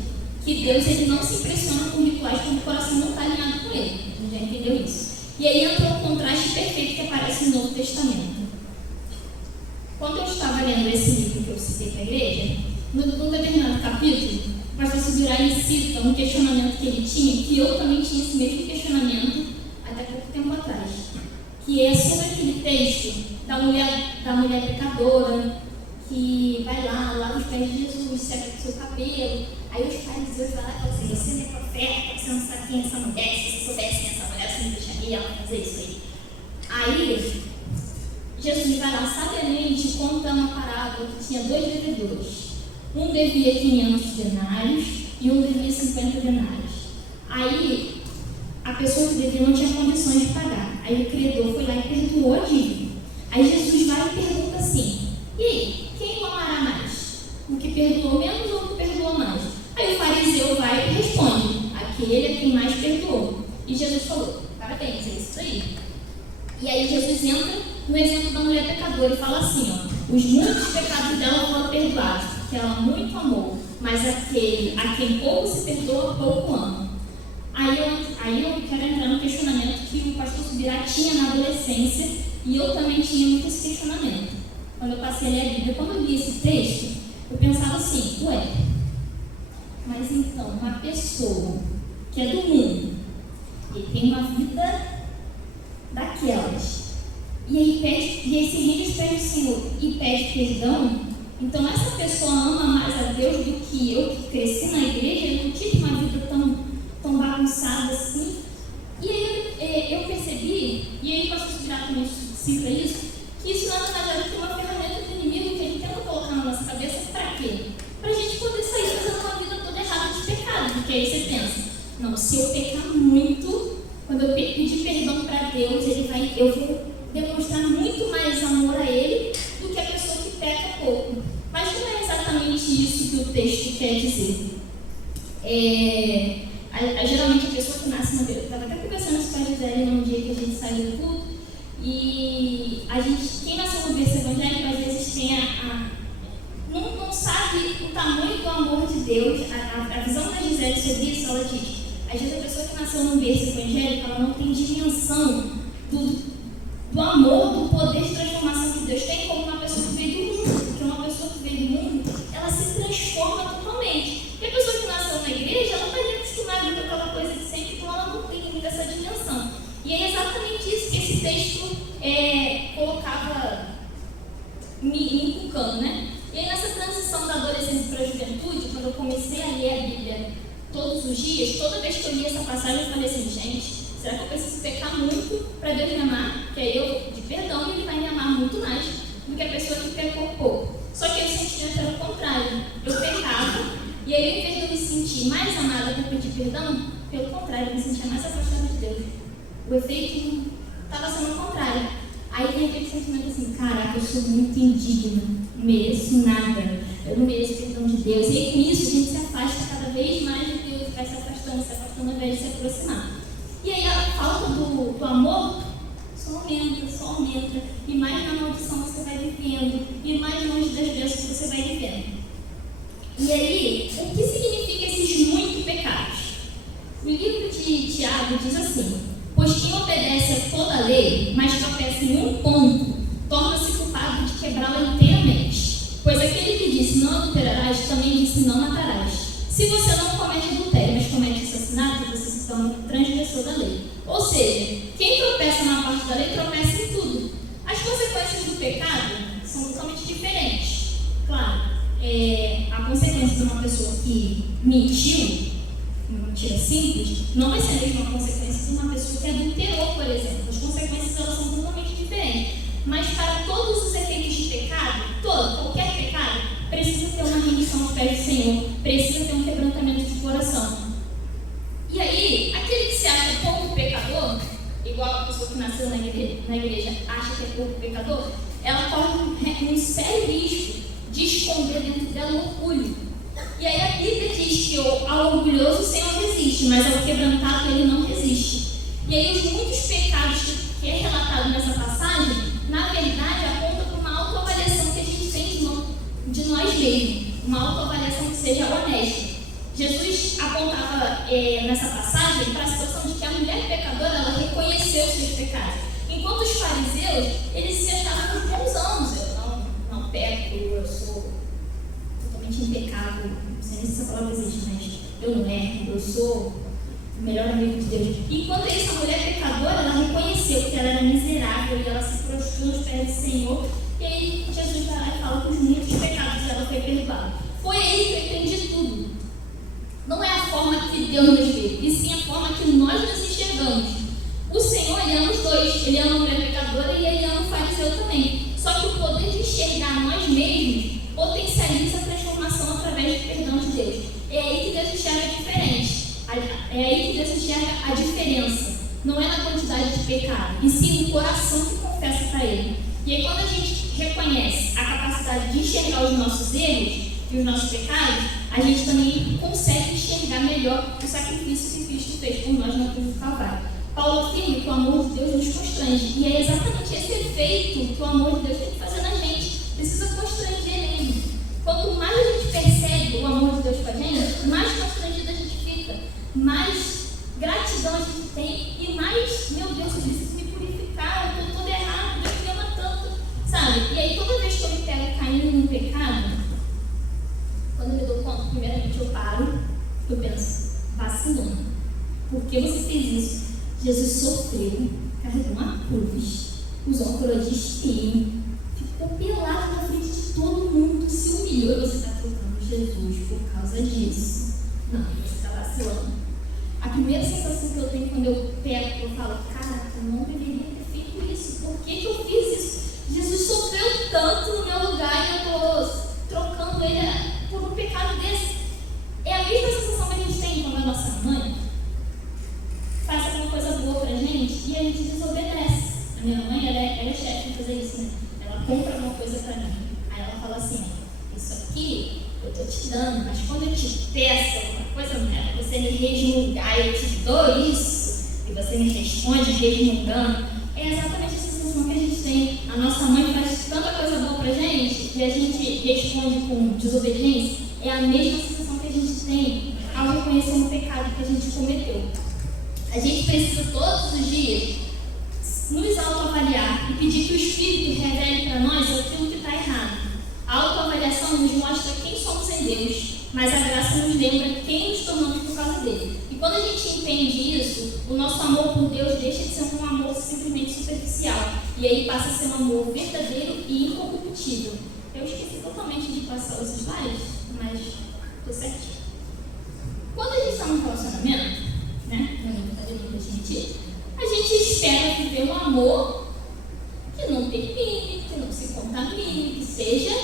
que Deus ele não se impressiona com rituais quando o coração não está alinhado com Ele. A gente já entendeu isso. E aí entra o contraste perfeito que aparece no Novo Testamento. Quando eu estava lendo esse livro que eu citei para a igreja, num determinado capítulo, o pastor Subirá cita um questionamento que ele tinha, que eu também tinha esse mesmo questionamento até pouco tempo atrás, que é sobre aquele texto da mulher pecadora, que vai lá, lava os pés de Jesus, seca o seu cabelo. Aí os fariseus vão lá e falam assim: você não é profeta, você não sabe quem é essa mulher, se você soubesse quem é essa mulher, você não deixaria ela fazer isso aí. Aí Jesus vai lá sabiamente conta uma parábola que tinha 2 devedores. Um devia 500 denários e um devia 50 denários. Aí a pessoa que devia não tinha condições de pagar. Aí o credor foi lá e perdoou a dívida. Aí Jesus vai e pergunta assim: e aí, quem o amará mais? O que perdoou menos ou o que perdoou mais? Aí o fariseu vai e responde: aquele é quem mais perdoou. E Jesus falou: parabéns, é isso aí. E aí Jesus entra no exemplo da mulher pecadora e fala assim: os muitos pecados dela foram perdoados, porque ela muito amou, mas aquele a quem pouco se perdoa, pouco ama. Aí eu quero entrar no questionamento que o pastor Subirá tinha na adolescência, e eu também tinha muito esse questionamento. Quando eu passei a ler a Bíblia, quando eu li esse texto, eu pensava assim: mas então, uma pessoa que é do mundo e tem uma vida daquelas, e aí se rende aos pés do Senhor e pede perdão, então essa pessoa ama mais a Deus do que eu, que cresci na igreja, eu não tive uma vida tão bagunçada assim. E aí eu percebi, e aí o pastor Subirá também cita isso, que isso nada mais é do que uma ferramenta do inimigo que ele tenta colocar na nossa cabeça. Para quê? Para a gente poder sair fazendo uma vida toda errada de pecado. Porque aí você pensa: não, se eu pecar muito, quando eu pedir perdão para Deus, eu vou demonstrar muito mais amor a Ele do que a pessoa que peca pouco. Mas não é exatamente isso que o texto quer dizer. Geralmente a pessoa que nasce na igreja, eu estava até conversando isso com a Gisele num dia que a gente saiu do culto, e quem nasceu no berço evangélico às vezes tem não sabe o tamanho do amor de Deus. A visão da Gisele sobre isso, ela diz: às vezes a pessoa que nasceu no berço evangélico, ela não tem dimensão do amor, do poder de transformação que Deus tem, como uma pessoa que veio do mundo. Porque uma pessoa que veio do mundo, ela se transforma totalmente. E a pessoa que nasceu na igreja, ela está acostumada com aquela coisa de sempre, então ela não tem muito essa dimensão. E é exatamente isso que esse texto colocava, me inculcando, né? E aí nessa transição da adolescência para a juventude, quando eu comecei a ler a Bíblia todos os dias, toda vez que eu li essa passagem, eu falei assim: gente, será que eu preciso pecar muito para Deus me amar? Que aí eu de perdão e Ele vai me amar muito mais do que a pessoa que pecou pouco. Só que o sentimento era o contrário. Eu pecava, e aí, em vez de eu me sentir mais amada por pedir perdão, pelo contrário, eu me sentia mais afastada de Deus. O efeito estava sendo o contrário. Aí vem aquele sentimento assim: caraca, eu sou muito indigna, não mereço nada, eu não mereço perdão de Deus. E aí com isso a gente se afasta cada vez mais de Deus, vai se afastando ao invés de se aproximar. E aí a falta do amor só aumenta, e mais na maldição você vai vivendo, e mais longe das bênçãos você vai vivendo. E aí, o que significa esses muitos pecados? O livro de Tiago diz assim: pois quem obedece a toda a lei, mas tropeça em um ponto, torna-se culpado de quebrá-la inteiramente. Pois aquele que disse não adulterarás, também disse não matarás. Se você não comete adultério, mas comete assassinato, você se torna transgressor da lei. Ou seja, quem tropeça na parte da lei, tropeça em tudo. As consequências do pecado são totalmente diferentes. Claro, a consequência de uma pessoa que mentiu, uma mentira simples, não vai ser a mesma consequência de uma pessoa que adulterou, por exemplo. As consequências elas são totalmente diferentes. Mas para todos os efeitos de pecado, qualquer pecado, precisa ter uma rendição aos pés do Senhor, precisa ter um quebrantamento de coração. E aí, aquele que se acha pouco pecador, igual a pessoa que nasceu na igreja acha que é pouco pecador, ela corre um sério risco de esconder dentro dela o orgulho. E aí a Bíblia diz que ao orgulhoso o Senhor resiste, mas ao quebrantado ele não resiste. E aí os muitos pecados falado nessa passagem, na verdade, aponta para uma autoavaliação que a gente tem de nós mesmos, uma autoavaliação que seja honesta. Jesus apontava nessa passagem para a situação de que a mulher pecadora, ela reconheceu os seus pecados. Enquanto os fariseus, eles se achavam com bonzãos. Eu não peco, eu sou totalmente impecável. Não sei nem se essa palavra existe, mas eu não erro, eu sou o melhor amigo de Deus. Enquanto isso, a mulher pecadora, ela reconheceu que ela era miserável e ela se prostrou nos pés do Senhor. E aí Jesus vai lá e fala que os muitos pecados dela foi perdoado. Foi aí que eu entendi tudo. Não é a forma que Deus nos vê, e sim a forma que nós nos enxergamos. O Senhor, ele ama os dois. Ele ama a mulher pecadora e ele ama o fariseu também. Só que o poder de enxergar nós mesmos potencializa a transformação através do perdão de Deus. É aí que Deus enxerga diferente. É aí que Deus enxerga a diferença. Não é na quantidade de pecado, e sim no coração que confessa para Ele. E aí quando a gente reconhece a capacidade de enxergar os nossos erros e os nossos pecados, a gente também consegue enxergar melhor o sacrifício que Cristo fez por nós na cruz do Calvário. Paulo afirma que o amor de Deus nos constrange, e é exatamente esse efeito que o amor de Deus tem que fazer na gente. Precisa constranger mesmo. Quanto mais a gente percebe o amor de Deus com a gente, mais constrangido a gente fica, mais gratidão a gente tem e mais, meu Deus, eu preciso me purificar, eu estou todo errado, Deus me ama tanto, sabe? E aí toda vez que eu me pego caindo num pecado, quando eu me dou conta, primeiramente eu paro, eu penso, vacilando. Por que você fez isso? Jesus sofreu, carregou uma cruz, usou uma coroa de espinho, ficou pelado na frente de todo mundo, se humilhou e você está trocando Jesus por causa disso. Não, você está vacilando. A primeira sensação que eu tenho quando eu pego, eu falo, caraca, eu não deveria ter feito isso. Por que eu fiz isso? Jesus sofreu tanto no meu lugar e eu estou trocando ele por um pecado desse. É a mesma sensação que a gente tem quando a nossa mãe faz alguma coisa boa pra gente e a gente desobedece. A minha mãe, ela é chefe de fazer isso, né? Ela compra alguma coisa pra mim. Aí ela fala assim, isso aqui eu tô te dando, mas quando eu te peço alguma coisa, não é pra você me resmungar, eu te dou isso, e você me responde resmungando. É exatamente essa sensação que a gente tem. A nossa mãe faz tanta coisa boa pra gente e a gente responde com desobediência. É a mesma sensação que a gente tem ao reconhecer um pecado que a gente cometeu. A gente precisa todos os dias nos autoavaliar e pedir que o Espírito revele para nós aquilo que está errado. A autoavaliação nos mostra quem somos em Deus, mas a graça nos lembra quem nos tornamos por causa dele. E quando a gente entende isso, o nosso amor por Deus deixa de ser um amor simplesmente superficial. E aí passa a ser um amor verdadeiro e incorruptível. Eu esqueci totalmente de passar os slides, mas estou certinho. Quando a gente está num relacionamento, né? A gente espera viver um amor que não termine, que não se contamine, que seja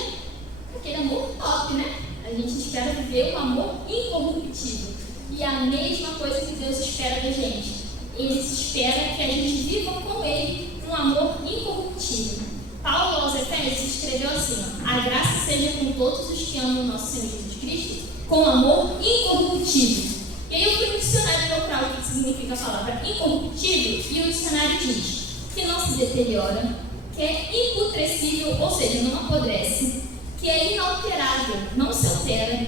aquele amor top, né? A gente espera viver um amor incorruptível. E a mesma coisa que Deus espera da gente. Ele espera que a gente viva com Ele um amor incorruptível. Paulo aos Efésios escreveu assim, a graça seja com todos os que amam o nosso Senhor Jesus Cristo com amor incorruptível. E aí eu fui no dicionário procurar o que significa a palavra incorruptível e o dicionário diz que não se deteriora, que é imputrescível, ou seja, não apodrece, que é inalterável, não se altera,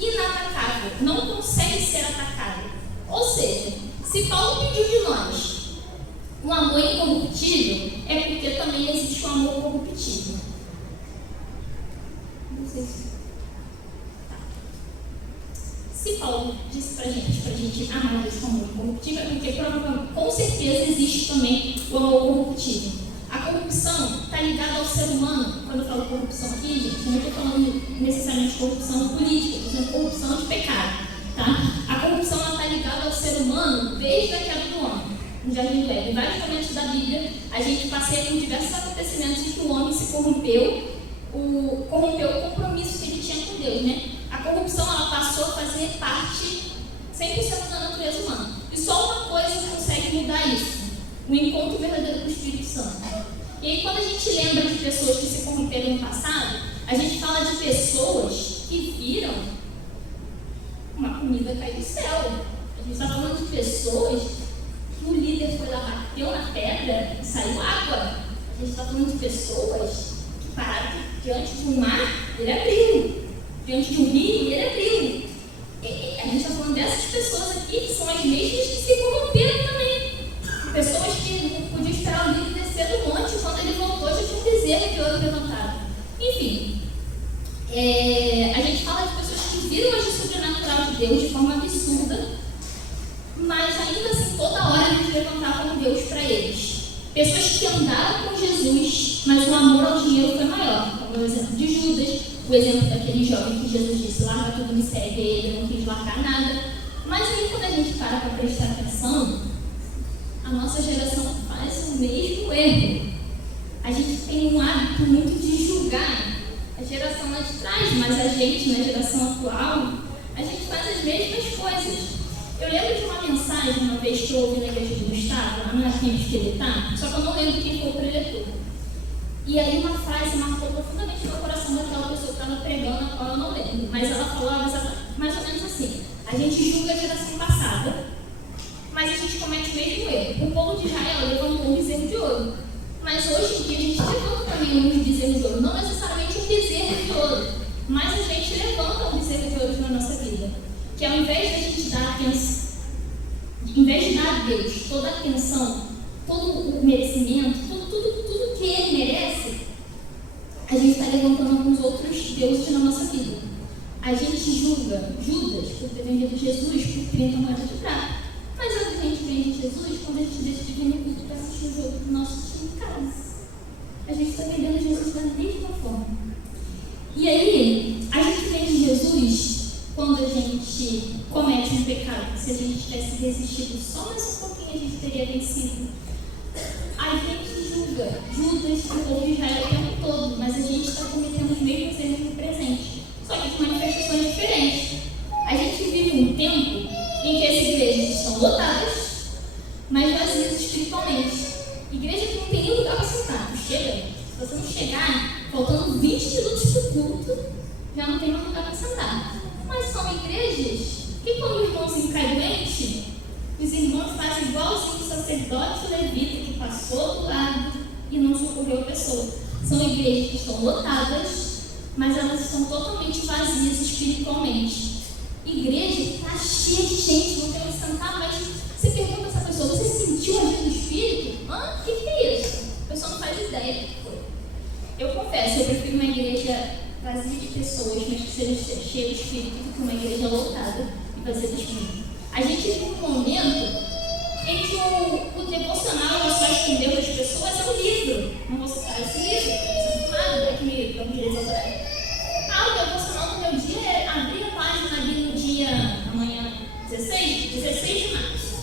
inatacável, não consegue ser atacado. Ou seja, se Paulo pediu de nós um amor incorruptível, é porque também existe um amor corruptível. Não sei se... Se Paulo disse pra gente amar Deus com amor incorruptível, é porque provavelmente, com certeza existe também o amor corruptível. A corrupção está ligada ao ser humano. Quando eu falo corrupção aqui, gente, eu não estou falando necessariamente de corrupção política, estou dizendo corrupção de pecado. Tá? A corrupção está ligada ao ser humano desde a queda do homem, no Jardim do Éden. Em vários momentos da Bíblia, a gente passeia por diversos acontecimentos em que o homem se corrompeu, corrompeu o compromisso que ele tinha com Deus, né? A corrupção, ela passou a fazer parte 100% da natureza humana. E só uma coisa consegue mudar isso: o encontro verdadeiro com o Espírito Santo. E aí, quando a gente lembra de pessoas que se corromperam no passado, a gente fala de pessoas que viram uma comida cair do céu. A gente está falando de pessoas que o líder foi lá bateu na pedra e saiu água. A gente está falando de pessoas que pararam diante de um mar, ele abriu. Diante de um rio, ele abriu. A gente está falando dessas pessoas aqui, que são as mesmas que se corromperam também. Pessoas que não podiam esperar o livro descer do monte, quando ele voltou já tinha um bezerro de ouro levantado. Enfim, a gente fala de pessoas que viram o agir sobrenatural de Deus de forma absurda, mas ainda assim toda hora a gente levantava um Deus para eles. Pessoas que andaram com Jesus, mas o amor ao dinheiro foi maior, como o exemplo de Judas, o exemplo daquele jovem que Jesus disse, larga tudo, me segue, ele não quis largar nada. Mas aí quando a gente para prestar atenção, a nossa geração faz o mesmo erro. A gente tem um hábito muito de julgar a geração lá de trás, mas a gente, na geração atual, a gente faz as mesmas coisas. Eu lembro de uma mensagem, uma vez que eu ouvi na igreja do Gustavo, lá na Campus que ele está, só que eu não lembro quem foi o preletor. E aí uma frase marcou profundamente meu coração daquela pessoa que estava pregando, a qual eu não lembro. Mas ela falava mais ou menos assim: a gente julga a geração passada, mas a gente comete o mesmo erro. O povo de Israel levantou um bezerro de ouro. Mas hoje em dia a gente levanta também um bezerro de ouro. Não necessariamente um bezerro de ouro, mas a gente levanta um bezerro de ouro na nossa vida. Que ao invés de a gente dar atenção, em vez de dar a Deus toda a atenção, todo o merecimento, tudo que Ele merece, a gente está levantando alguns outros deuses na nossa vida. A gente julga Judas por ter vendido Jesus por 30 moedas de prata. Mas a gente vende Jesus quando a gente deixa de vir no culto para assistir o jogo do nosso time em casa. A gente está vendendo Jesus da mesma forma. E aí, a gente vende Jesus quando a gente comete um pecado. Se a gente tivesse resistido só mais um pouquinho, a gente teria vencido. A gente julga Judas e o povo de Israel o tempo todo, mas a gente está cometendo os mesmos erros no presente, só que de manifestações diferentes. A gente vive um tempo em que as igrejas estão lotadas, mas vazias espiritualmente. Igreja que não tem nem lugar para sentar. Chega, se você não chegar, faltando 20 minutos para o culto, já não tem mais lugar para sentar. Mas são igrejas que quando o irmãozinho cai doente, os irmãos fazem igualzinho o sacerdote levita que passou do lado e não socorreu a pessoa. São igrejas que estão lotadas, mas elas estão totalmente vazias espiritualmente. Igreja que está cheia de gente, não tem onde sentar, mas você pergunta a essa pessoa: você sentiu a vida do Espírito? O que é isso? A pessoa não faz ideia do que foi. Eu confesso, eu prefiro uma igreja vazia de pessoas, mas que seja cheia de Espírito, do que uma igreja lotada e vazia de Espírito. A gente vive um momento em que o devocional a sós com Deus das pessoas é um livro. Não vou citar esse livro, que me dão direito autorais. O devocional do meu dia é abrir a página ali no dia, amanhã, 16 de março.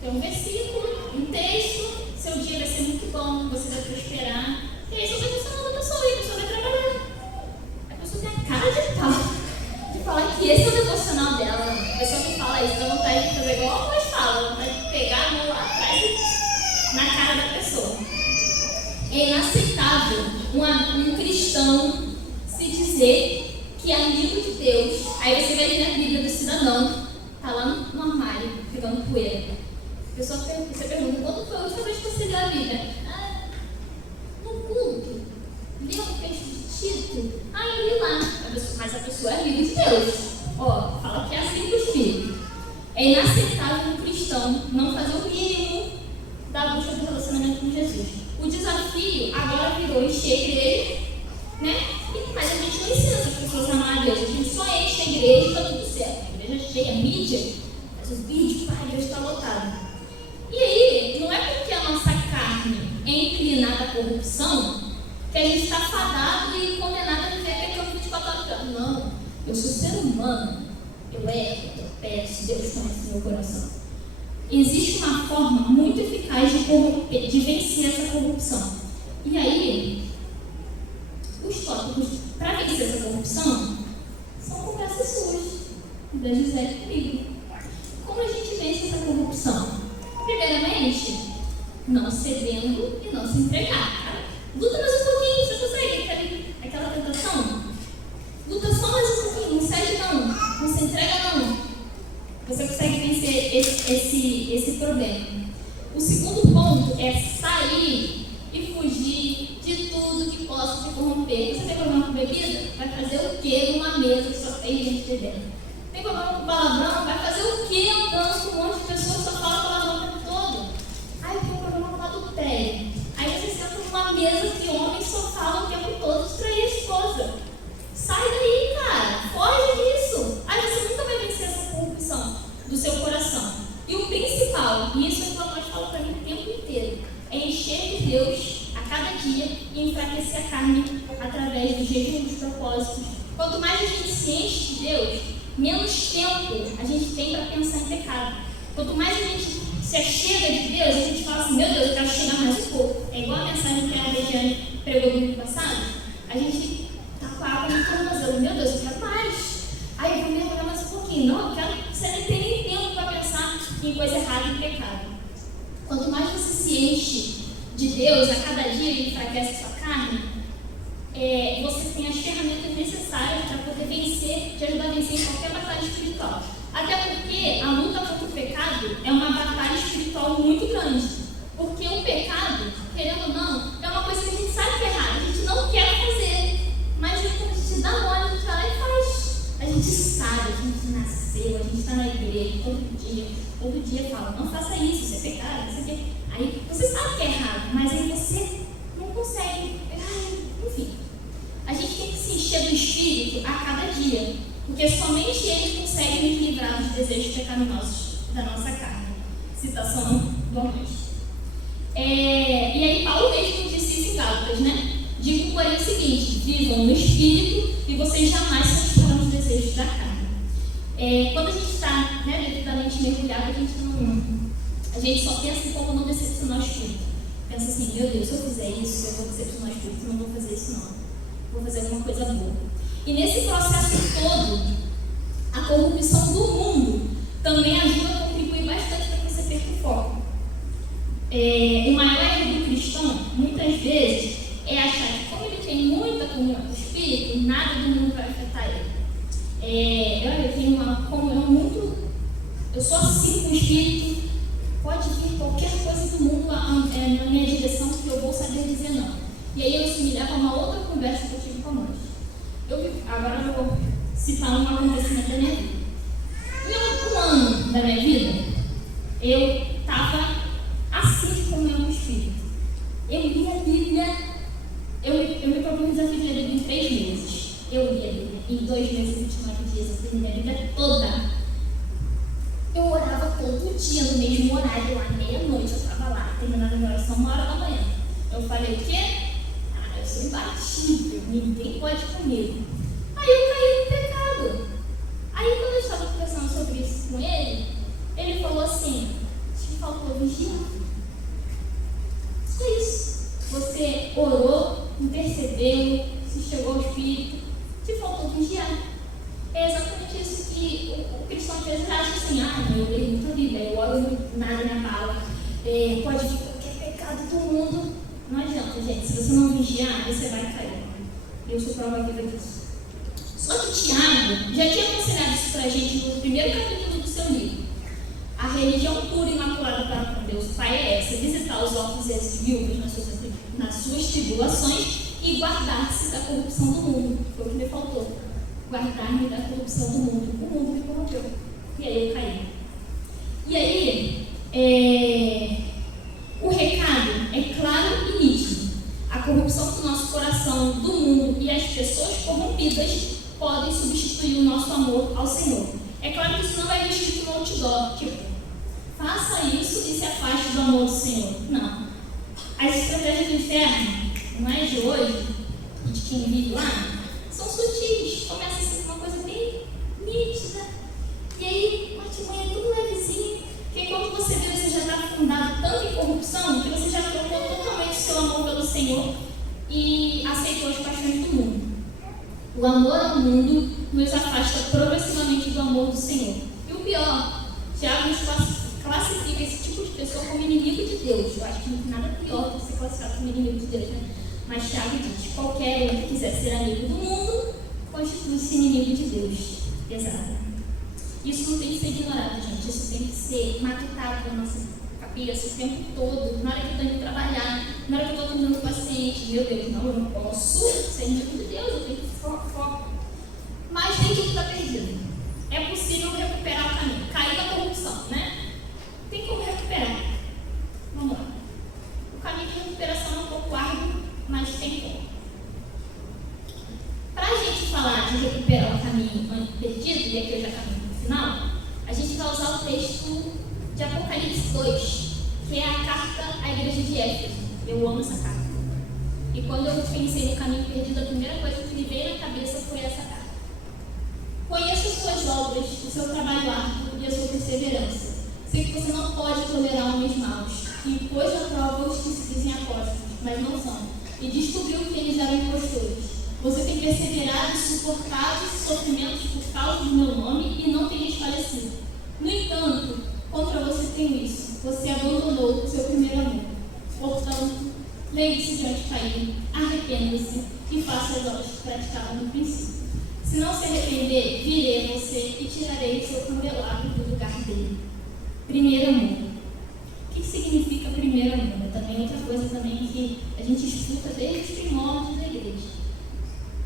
Tem um versículo, um texto, seu dia vai ser muito bom, você vai prosperar. E aí, seu devocional da pessoa, e a pessoa vai trabalhar. A pessoa tem a cara de pau de falar que esse é o devocional dela. A pessoa me fala isso, dá vontade de fazer igual a voz fala, vai pegar a mão lá atrás e na cara da pessoa. É inaceitável um cristão se dizer que é amigo de Deus. Aí você vai ver a Bíblia do cidadão, está lá no armário, pegando poeira. Você pergunta: quando foi a última vez que você leu a Bíblia? No culto. Leu o texto de Tito? Eu li lá. Mas a pessoa é amiga de Deus. Fala que é assim para os filhos. É inaceitável um cristão não fazer o mínimo da busca do relacionamento com Jesus. O desafio agora virou encher a igreja, né? Mas a gente não ensina as pessoas a amar a Deus. A gente só enche a igreja e está tudo certo. A igreja cheia, mídia, faz os vídeos, a igreja está lotada. E aí, não é porque a nossa carne é inclinada à corrupção que a gente está fadado e condenado a viver pecando 24 horas. Não, eu sou ser humano, eu erro, eu peço, Deus conhece meu coração. Existe uma forma muito eficaz de vencer essa corrupção. E aí, os tópicos para vencer essa corrupção são conversas suas, da Gisele comigo. Como a gente vence essa corrupção? Primeiramente, não cedendo e não se entregar. Luta mais um pouquinho, você consegue aquela tentação? Luta só mais um pouquinho, não cede não se entrega não. Você consegue vencer esse problema. O segundo ponto corpo é sair e fugir de tudo que possa te corromper. Você tem problema com bebida? Vai fazer o quê numa mesa que só tem gente bebendo? Tem problema com palavrão? Vai fazer o quê andando com um monte de pessoas que só falam palavrão o tempo todo? Aí tem um problema com adultério. Aí você senta numa mesa que homens só falam o tempo todo de trair a esposa. Sai daí, cara. Foge disso. Aí você nunca vai vencer essa corrupção do seu coração. E o principal, e isso é o que o Amós fala para mim o tempo inteiro, é encher de Deus a cada dia e enfraquecer a carne através do jejum, dos propósitos. Quanto mais a gente se enche de Deus, menos tempo a gente tem para pensar em pecado. Quanto mais a gente se achega de Deus, a gente fala assim, meu Deus, eu quero chegar mais um pouco. É igual a mensagem que a Regiane pregou no ano passado. A gente está com a água no tornozelo, meu Deus, eu quero mais. Aí eu vou mergulhar mais um pouquinho. Não, eu quero, você nem tem nem tempo para pensar em coisa errada e pecado. Quanto mais você se enche de Deus a cada dia e enfraquece sua carne, você tem as ferramentas necessárias para poder vencer, te ajudar a vencer em qualquer batalha espiritual. Até porque a luta contra o pecado é uma batalha espiritual muito grande. Porque o pecado, querendo ou não, é uma coisa que a gente sabe que é errado, a gente não quer fazer, mas quando a gente dá mole, a gente vai lá e faz. A gente sabe, a gente nasceu, a gente está na igreja todo dia fala, não faça isso, isso é pecado, isso é. Aí você sabe que é errado, mas aí você não consegue. Enfim, a gente tem que se encher do Espírito a cada dia, porque somente Ele consegue nos livrar dos desejos pecaminosos da nossa carne. Citação do Amós. E aí Paulo mesmo disse isso em Gálatas, né? Digo, porém, o seguinte: vivam no Espírito e vocês jamais satisfarão os desejos da carne. Quando a gente está devidamente mergulhado, a gente só pensa em como não decepcionar o Espírito. Pensa assim, meu Deus, se eu fizer isso, eu vou decepcionar o Espírito, não vou fazer isso não. Vou fazer alguma coisa boa. E nesse processo todo, a corrupção do mundo também ajuda a contribuir bastante para que você perca o foco. O maior erro do cristão, muitas vezes, é achar que como ele tem muita comunhão com o Espírito, nada do mundo vai afetar ele. Eu tenho uma comunhão muito... Eu sou assim com o Espírito, pode vir qualquer coisa do mundo na minha direção que eu vou saber dizer não. E aí isso me leva a uma outra conversa que eu tive com a mãe. Agora eu vou citar um acontecimento da minha vida. Em um ano da minha vida, eu estava assim de comunhão com o Espírito. Eu li a Bíblia, eu me propus um desafio de ler a Bíblia em 3 meses. Eu li a Bíblia em 2 meses e 29 dias, eu terminei a Bíblia toda. Eu orava todo dia, no mesmo horário, à meia-noite, eu estava lá, terminando a minha oração 1h da manhã. Eu falei, o quê? Eu sou imbatível, ninguém pode comigo. Aí eu caí no pecado. Aí quando eu estava conversando sobre isso com ele, ele falou assim, acho que faltou vigiar. Só isso. Você orou, intercedeu, se chegou ao Espírito, te faltou vigiar. É exatamente isso que o cristão às vezes acha assim, eu leio muita Bíblia, eu oro muito, nada me abala, pode vir qualquer pecado do mundo. Não adianta, gente, se você não vigiar, você vai cair. Eu sou prova viva disso. Só que Tiago já tinha aconselhado isso pra gente no primeiro capítulo do seu livro. A religião pura e imaculada para com Deus, Pai, é essa: visitar os órfãos e as viúvas nas suas tribulações e guardar-se da corrupção do mundo. Foi o que me faltou. Guardar-me da corrupção do mundo. O mundo me corrompeu. E aí eu caí. E aí, o recado é claro e nítido. A corrupção do nosso coração, do mundo e as pessoas corrompidas podem substituir o nosso amor ao Senhor. É claro que isso não vai vir escrito no outdoor, tipo, faça isso e se afaste do amor do Senhor. Não. As estratégias do inferno, não é de hoje, e de quem vive lá, são sutis. Começa assim com uma coisa bem nítida. E aí, uma artimanha tudo levezinho. Porque quando você vê, você já está afundado tanto em corrupção que você já trocou totalmente o seu amor pelo Senhor e aceitou as paixões do mundo. O amor ao mundo nos afasta progressivamente do amor do Senhor. E o pior, Tiago nos classifica esse tipo de pessoa como inimigo de Deus. Eu acho que não tem nada pior do que ser classificado como inimigo de Deus, né? Mas Tiago diz: qualquer um que quiser ser amigo do mundo constitui-se inimigo de Deus. Pesado. Isso não tem que ser ignorado, gente. Isso tem que ser matutado na nossa cabeça o tempo todo, na hora que eu estou indo trabalhar, na hora que eu estou atendendo o paciente. Meu Deus, não, eu não posso ser inimigo de Deus, eu tenho que foco. Mas nem tudo está perdido. É possível recuperar o caminho. Cair da corrupção, né? Tem como recuperar. Vamos lá. O caminho de recuperação é um pouco árduo, mas tem como. Para a gente falar de recuperar o caminho perdido, e aqui eu já caminho no final, a gente vai usar o texto de Apocalipse 2, que é a carta à igreja de Éfeso. Eu amo essa carta. E quando eu pensei no caminho perdido, a primeira coisa que me veio na cabeça foi essa carta. Conheço as suas obras, o seu trabalho árduo e a sua perseverança. Sei que você não pode tolerar homens maus, e pôs à prova os que se dizem apóstolos, mas não são, e descobriu que eles eram impostores. Você tem perseverado e suportado sofrimentos por causa do meu nome e não tem desfalecido. No entanto, contra você tenho isso. Você abandonou o seu primeiro amor. Portanto, lembre-se de onde caiu, arrependa-se e faça as obras que praticava no princípio. Se não se arrepender, virei a você e tirarei o seu candelabro do lugar dele. Primeiro amor. O que significa primeiro amor? É também outra coisa também que a gente escuta desde os primórdios da igreja.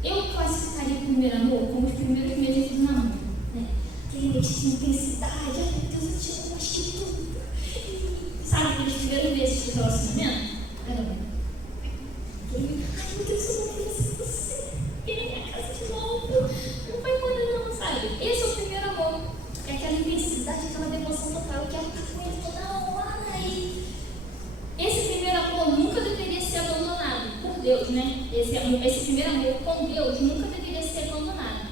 Eu classificaria o primeiro amor como os primeiros meses de namoro, né? Aquele mês de intensidade, ai meu Deus, eu te amo mais que tudo. Sabe aqueles primeiros meses de relacionamento? Ai meu Deus, eu não quero você. Vem na minha casa de novo. Não vai embora não, sabe? Esse é o primeiro amor. É aquela intensidade, aquela devoção total. Eu quero estar com ele toda hora. Esse primeiro amor nunca deveria ser abandonado por Deus, né? Esse primeiro amor com Deus nunca deveria ser abandonado.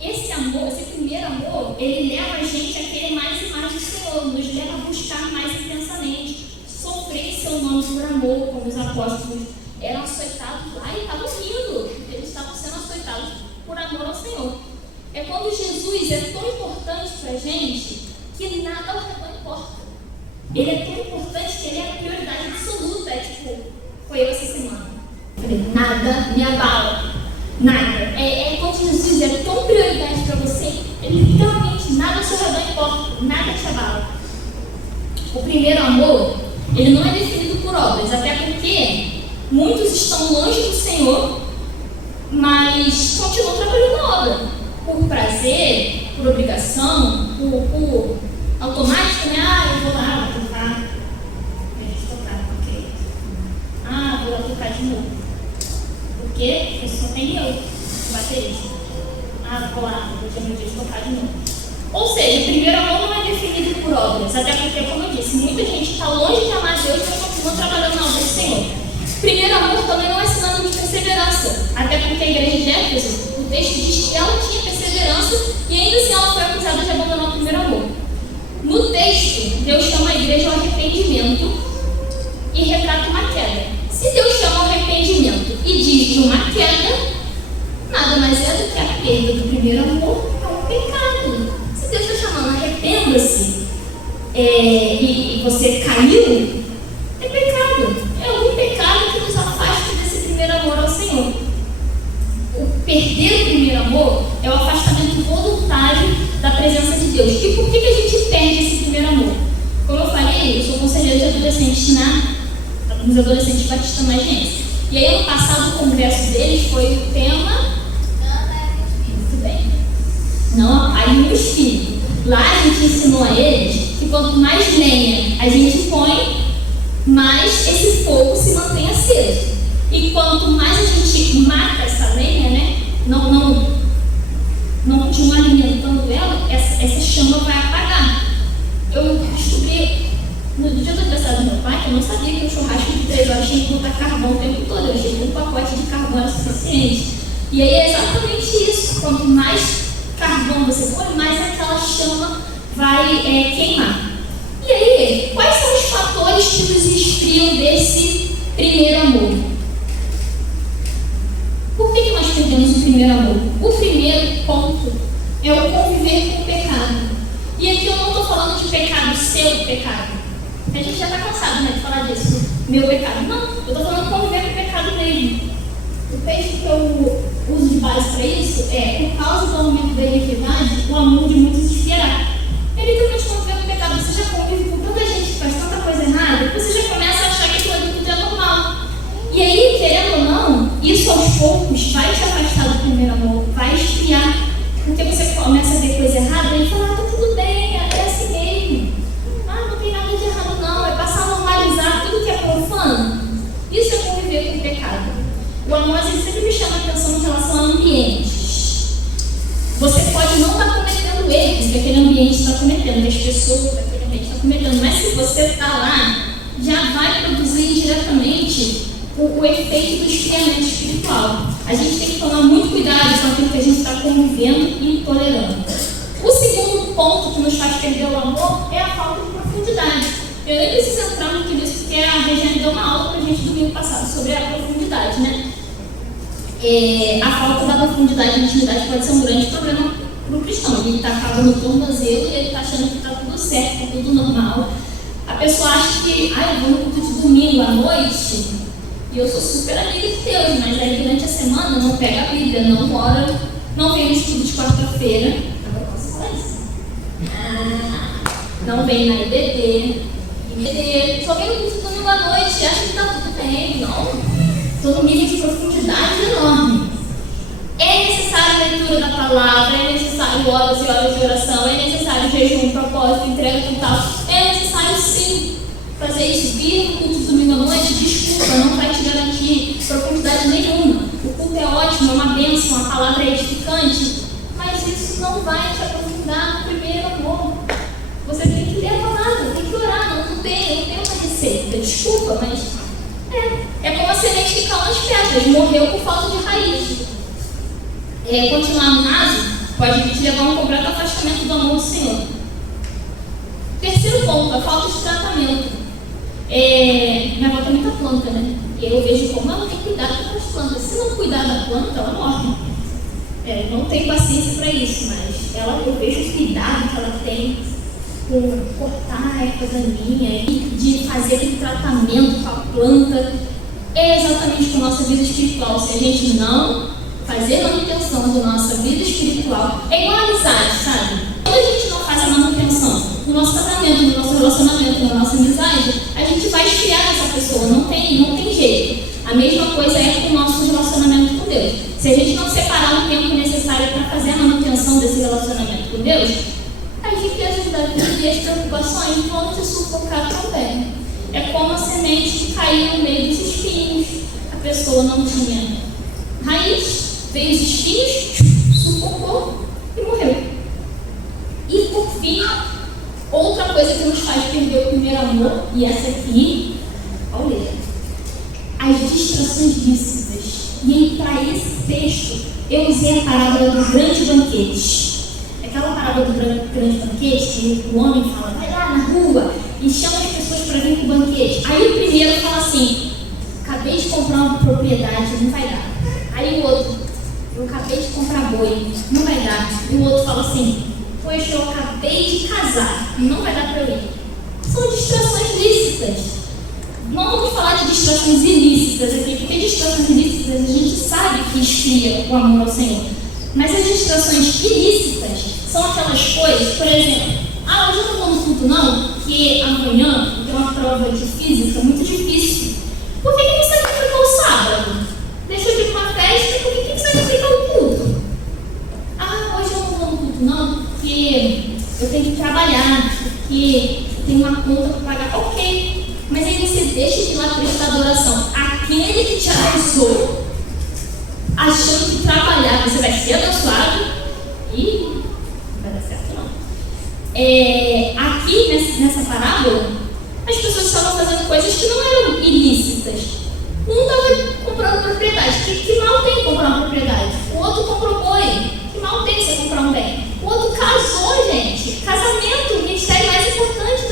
Esse amor, esse primeiro amor, ele leva a gente a querer mais e mais do Senhor, nos leva a buscar mais intensamente, sofrer seu nome por amor, como os apóstolos eram açoitados lá e estavam rindo. Eles estavam sendo açoitados por amor ao Senhor. É quando Jesus é tão importante para a gente que nada ao redor importa. Ele é tão importante que ele é a prioridade absoluta. É tipo, foi eu essa semana. Falei, nada me abala. Nada. É quando Jesus é tão prioridade para você, literalmente nada ao seu redor importa. Nada te abala. O primeiro amor, ele não é definido por obras, até porque muitos estão longe do Senhor, mas continuam trabalhando na obra. Por prazer, por obrigação, por automático, né? Eu vou lá, vou tocar. Deixa eu tocar, ok. Vou lá tocar de novo. Porque só tem eu, o baterista. Vou lá, vou ter meu dia de tocar de novo. Ou seja, o primeiro amor não é definido por obras, até porque, como eu disse, muita gente está longe de amar Deus, mas continua trabalhando na obra do Senhor. Primeiro amor também não é sinônimo de perseverança, até porque a igreja de Éfeso, o texto diz que ela tinha perseverança e ainda assim ela foi acusada de abandonar o primeiro amor. No texto, Deus chama a igreja ao arrependimento e retrata uma queda. Se Deus chama ao arrependimento e diz de uma queda, nada mais é do que a perda do primeiro amor, é um pecado. Se Deus está chamando arrependa-se e você caiu, é pecado. É algum pecado que nos afasta desse primeiro amor ao Senhor. O perder o primeiro amor é o afastamento voluntário da presença de Deus. E por que a gente perde esse primeiro amor? Como eu falei, eu sou conselheira de adolescentes nos adolescentes Batista Magiense. E aí, ano passado, o congresso deles foi o tema... Muito bem. Não apague o espírito. Lá a gente ensinou a eles que quanto mais lenha a gente põe, mais esse fogo se mantém aceso. E quanto mais a gente mata essa lenha, né, não continua alimentando ela, essa chama vai apagar. Eu descobri no dia do aniversário do meu pai que eu não sabia que o churrasco de 3 horas tinha que botar carvão o tempo todo. Eu achei que um pacote de carvão era suficiente. E aí é exatamente isso. Quanto mais carvão você põe, mais aquela chama vai queimar. E aí, quais são os fatores que nos esfriam desse primeiro amor? Por que nós perdemos o primeiro amor? O primeiro ponto é o conviver com o pecado. E aqui eu não estou falando de pecado, seu pecado. A gente já está cansado, né, de falar disso. Meu pecado. Não, eu estou falando de conviver com o pecado mesmo. O texto que eu uso de base para isso é: por causa do aumento da iniquidade, o amor de muitos esfriará. Ele também conviver com o pecado. Você já convive com tanta gente que faz tanta cometendo, que as pessoas daquele ambiente estão cometendo, mas se você está lá, já vai produzir diretamente o efeito do esfriamento espiritual. A gente tem que tomar muito cuidado com aquilo que a gente está convivendo e tolerando. O segundo ponto que nos faz perder o amor é a falta de profundidade. Eu nem preciso entrar muito nisso, porque a Regiane deu uma aula para a gente domingo passado sobre a profundidade, né? A falta da profundidade e intimidade pode ser um grande problema para o cristão. Ele está cavando no tornozelo e ele está achando que está tudo certo, está tudo normal. A pessoa acha que, eu vou no culto de domingo à noite e eu sou super amiga de Deus, mas aí durante a semana não pega a Bíblia, não ora, não vem no estudo de quarta-feira. Agora eu posso falar isso. Não vem na EBD, só vem no culto de domingo à noite e acha que está tudo bem. Não. Estou num nível de profundidade enorme. É necessário a leitura da palavra, é necessário horas e horas de oração, é necessário jejum, propósito, entrega total. É necessário sim fazer isso. Vir no culto de domingo à noite, desculpa, não vai te garantir profundidade nenhuma. O culto é ótimo, é uma bênção, a palavra é edificante, mas isso não vai te aprofundar no primeiro amor. Você tem que ler a palavra, tem que orar, não tem uma receita, desculpa, mas é como a semente que caiu nas pedras, morreu por falta de raiz. Continuar no raso pode te levar a um completo afastamento do amor do Senhor. Terceiro ponto, a falta de tratamento. Minha avó tem muita planta, né? E eu vejo como ela tem cuidado com as plantas. Se não cuidar da planta, ela morre. Não tenho paciência para isso, mas eu vejo o cuidado que ela tem com cortar a erva daninha e de fazer aquele tratamento com a planta. É exatamente com a nossa vida espiritual. Se a gente não fazer manutenção da nossa vida espiritual, é igual a amizade, sabe? Quando a gente não faz a manutenção no nosso casamento, no nosso relacionamento, na nossa amizade, a gente vai esfriar essa pessoa, não tem jeito. A mesma coisa é com o nosso relacionamento com Deus. Se a gente não separar o tempo necessário para fazer a manutenção desse relacionamento com Deus, as riquezas da vida e as preocupações vão te sufocar também. É como a semente que caiu no meio dos espinhos. A pessoa não tinha raiz, veio os espinhos, sufocou e morreu. E por fim, outra coisa que nos faz perder o primeiro amor, e essa aqui, olha, as distrações lícitas. E para esse texto, eu usei a parábola do grande banquete. Aquela parábola do grande banquete, que o homem fala, vai lá na rua e chama as pessoas para vir para o banquete. Aí o primeiro fala assim, acabei de comprar uma propriedade, não vai dar. Aí o outro, eu acabei de comprar boi, não vai dar. E o outro fala assim, pois eu acabei de casar, não vai dar para eu ir. São distrações lícitas. Não vamos falar de distrações ilícitas aqui, porque distrações ilícitas a gente sabe que esfria o amor ao Senhor. Mas as distrações ilícitas são aquelas coisas, por exemplo, hoje eu não vou no culto não, porque amanhã tem uma prova de física muito difícil. Por que você sacrificou o sábado? Deixou de ir para uma festa, por que você sacrificou o culto? Hoje eu não vou no culto não, porque eu tenho que trabalhar, porque eu tenho uma conta para pagar. Ok, mas aí você deixa de ir lá prestar adoração. Aquele que te abençoou, achando que trabalhar você vai ser abençoado e não vai dar certo não. Aqui nessa parábola, as pessoas estavam fazendo coisas que não eram ilícitas. Um estava comprando propriedade, que mal tem comprar uma propriedade. O outro comprou boi, que mal tem você comprar um bem. O outro casou, gente. Casamento, o ministério mais importante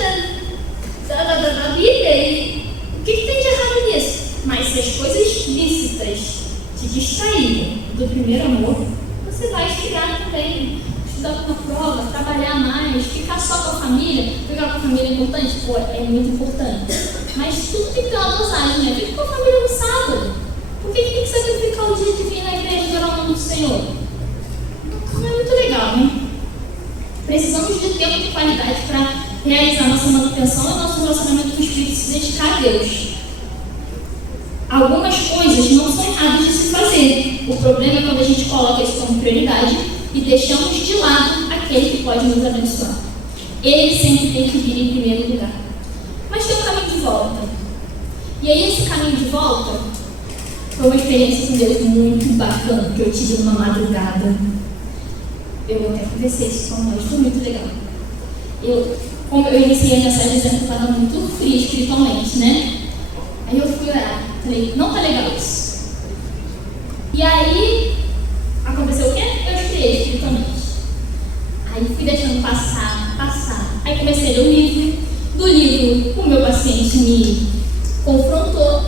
da Bíblia. E o que tem de errado nisso? Mas se as coisas lícitas te distraírem do primeiro amor, você vai esfriar também. Estudar para uma prova, trabalhar mais, ficar só com a família. Ficar com a família é importante? É muito importante. Mas tudo tem que ter uma dosagem, né? Fica com a família no sábado. Por que tem que sacrificar o dia de vir na igreja e orar o nome do Senhor? Não é muito legal, né? Precisamos de tempo de qualidade para realizar nossa manutenção e nosso relacionamento com o Espírito, se dedicar a Deus. Algumas coisas não são erradas de se fazer. O problema é quando a gente coloca isso como prioridade e deixamos de lado aquele que pode nos abençoar. Ele sempre tem que vir em primeiro lugar. Mas tem um caminho de volta. E aí esse caminho de volta foi uma experiência com Deus muito bacana que eu tive numa madrugada. Eu até conversei isso com nós, foi muito legal. Como eu iniciei a mensagem dizendo que eu estava muito fria espiritualmente, né? Aí eu fui orar, falei, não tá legal isso. E aí, aconteceu o quê? Eu esfriei espiritualmente. Aí fui deixando passar. Aí comecei a ler o livro. Do livro, o meu paciente me confrontou.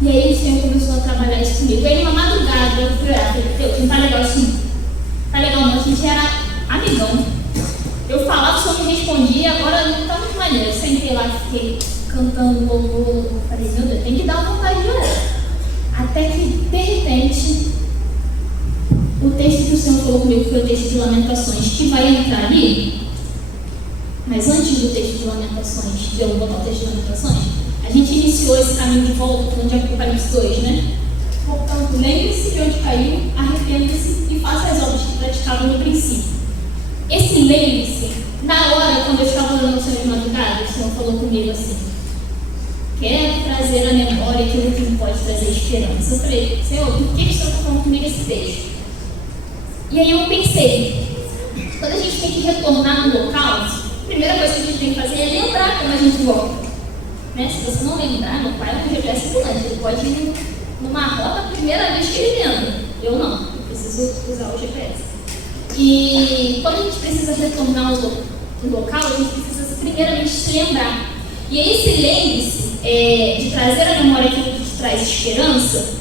E aí o Senhor começou a trabalhar isso comigo. Aí uma madrugada eu fui orar, falei, Deus, não tá legal isso não. Tá legal não, a gente era amigão. Eu falava, o Senhor me respondia, agora não tá muito maneiro. Eu sentei lá, fiquei cantando louvor. Falei, meu Deus, tem que dar uma vontade de orar. Até que, de repente, o texto que o Senhor falou comigo foi o texto de Lamentações, que vai entrar ali. Mas antes do texto de Lamentações, de eu botar o texto de Lamentações, a gente iniciou esse caminho de volta com o Apocalipse 2, né? Portanto, lembre-se de onde caiu, arrependa-se e faça as obras que praticava no princípio. Esse lembre-se, na hora, quando eu estava orando o Senhor de madrugada, o Senhor falou comigo assim, quero trazer à memória aquilo que me pode trazer esperança. Eu falei, Senhor, por que o Senhor está falando comigo esse texto? E aí eu pensei, quando a gente tem que retornar no local, a primeira coisa que a gente tem que fazer é lembrar como a gente volta. Né? Se você não lembrar, meu pai é um GPS ambulante, ele pode ir numa rota a primeira vez que ele lembra. Eu não, eu preciso usar o GPS. E quando a gente precisa retornar no local, a gente precisa primeiramente se lembrar. E esse lembre-se de trazer à memória aquilo que te traz esperança,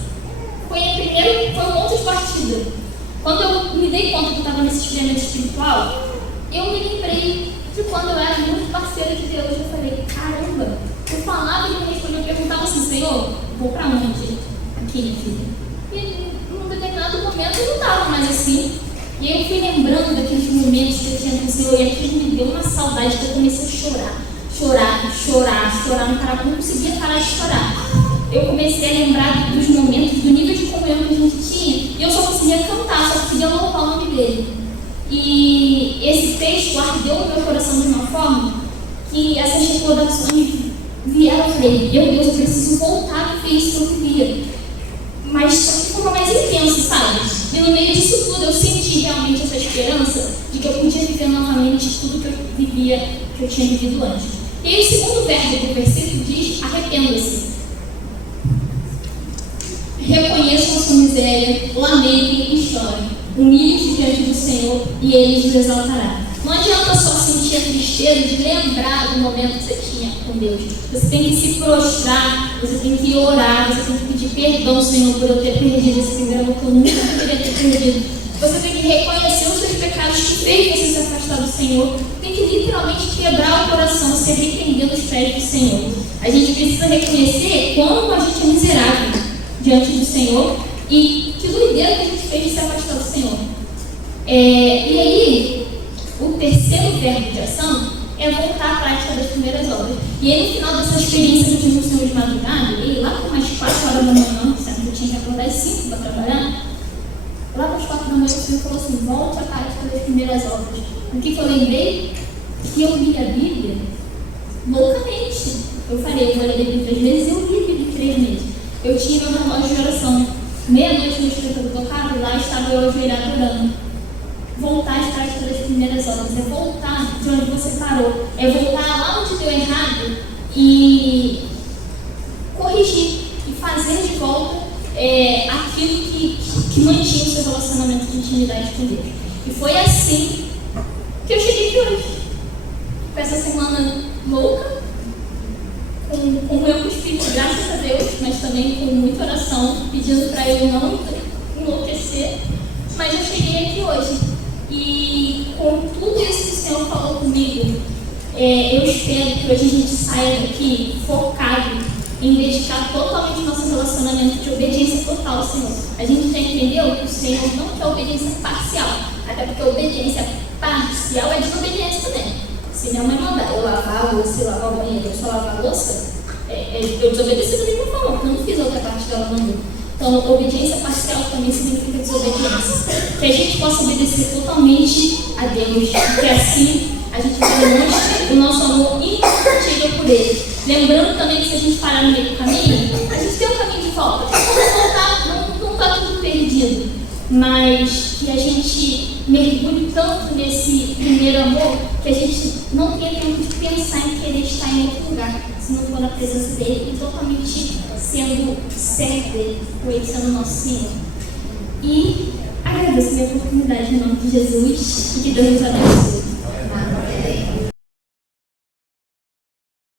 foi um ponto de partida. Quando eu me dei conta que eu estava nesse esfriamento espiritual, eu me lembrei de quando eu era muito parceira de Deus. Eu falei, caramba, eu falava e me respondia, eu perguntava assim, Senhor, vou para onde? Aqui, minha filha. E num determinado momento eu não estava mais assim. E aí eu fui lembrando daqueles momentos que eu tinha com o Senhor, e aquilo me deu uma saudade que eu comecei a chorar, não parava, não conseguia parar de chorar. Eu comecei a lembrar dos momentos, do nível de comunhão que a gente tinha, e eu só conseguia cantar, só conseguia louvar o nome dele. E esse texto ardeu no meu coração de uma forma que essas recordações vieram. Eu falei, meu Deus, eu preciso voltar a viver isso que eu vivia. Mas só que ficou mais intenso, sabe? E no meio disso tudo eu senti realmente essa esperança de que eu podia viver novamente tudo que eu vivia, que eu tinha vivido antes. E aí o segundo verbo do versículo diz, arrependa-se. Reconheçam a sua miséria, lamentem e chorem. Humilhe-se diante do Senhor e Ele os exaltará. Não adianta só sentir a tristeza de lembrar do momento que você tinha com Deus. Você tem que se prostrar, você tem que orar, você tem que pedir perdão, Senhor, por eu ter perdido esse primeiro amor que eu nunca deveria ter perdido. Você tem que reconhecer os seus pecados que fez você se afastar do Senhor. Tem que literalmente quebrar o coração, se arrepender dos pés do Senhor. A gente precisa reconhecer como a gente é miserável diante do Senhor e que doideira que a gente fez de se afastar do Senhor. E aí, o terceiro verbo de ação é voltar à prática das primeiras obras. E aí, no final dessa experiência que eu tive no Senhor de madrugada, e lá por mais 4 horas da manhã, sendo que eu tinha que acordar às 5 para trabalhar, lá para as 4 da manhã o Senhor falou assim, volte à prática das primeiras obras. O que eu lembrei? Que eu li a Bíblia loucamente. Eu falei, eu vou ler a Bíblia 3 meses, eu li a Bíblia 3 meses. Eu tinha meu relógio de oração. Meia-noite no escritório tocava e lá estava eu ajoelhada orando. Voltar às práticas das primeiras obras, é voltar de onde você parou, é voltar lá onde deu errado e corrigir e fazer de volta aquilo que mantinha o seu relacionamento de intimidade com Deus. E foi assim que eu cheguei aqui hoje, com essa semana louca, com o meu espírito, graças a Deus, mas também com muita oração, pedindo para eu não enlouquecer, mas eu cheguei aqui hoje. E com tudo isso que o Senhor falou comigo, eu espero que hoje a gente saia daqui focado em dedicar totalmente nosso relacionamento de obediência total ao Senhor. A gente já entendeu que o Senhor não quer obediência parcial, até porque a obediência parcial é desobediência também. Se minha mãe mandar eu lavar a louça e lavar o banheiro, eu só lavar a louça, eu desobedeci da mesma forma, porque eu não fiz a outra parte que ela mandou. Então, obediência parcial também significa desobediência. Que a gente possa obedecer totalmente a Deus, porque assim a gente demonstra o nosso amor incompatível por Ele. Lembrando também que se a gente parar no meio do caminho, a gente tem um caminho de volta. Não está tudo perdido, mas que a gente mergulhe tanto nesse primeiro amor que a gente não tenha tempo de pensar em querer estar em outro lugar, se não for na presença dele e totalmente sendo servo dele, ou ele sendo nosso Senhor. E agradeço a minha oportunidade em nome de Jesus e que Deus nos abençoe.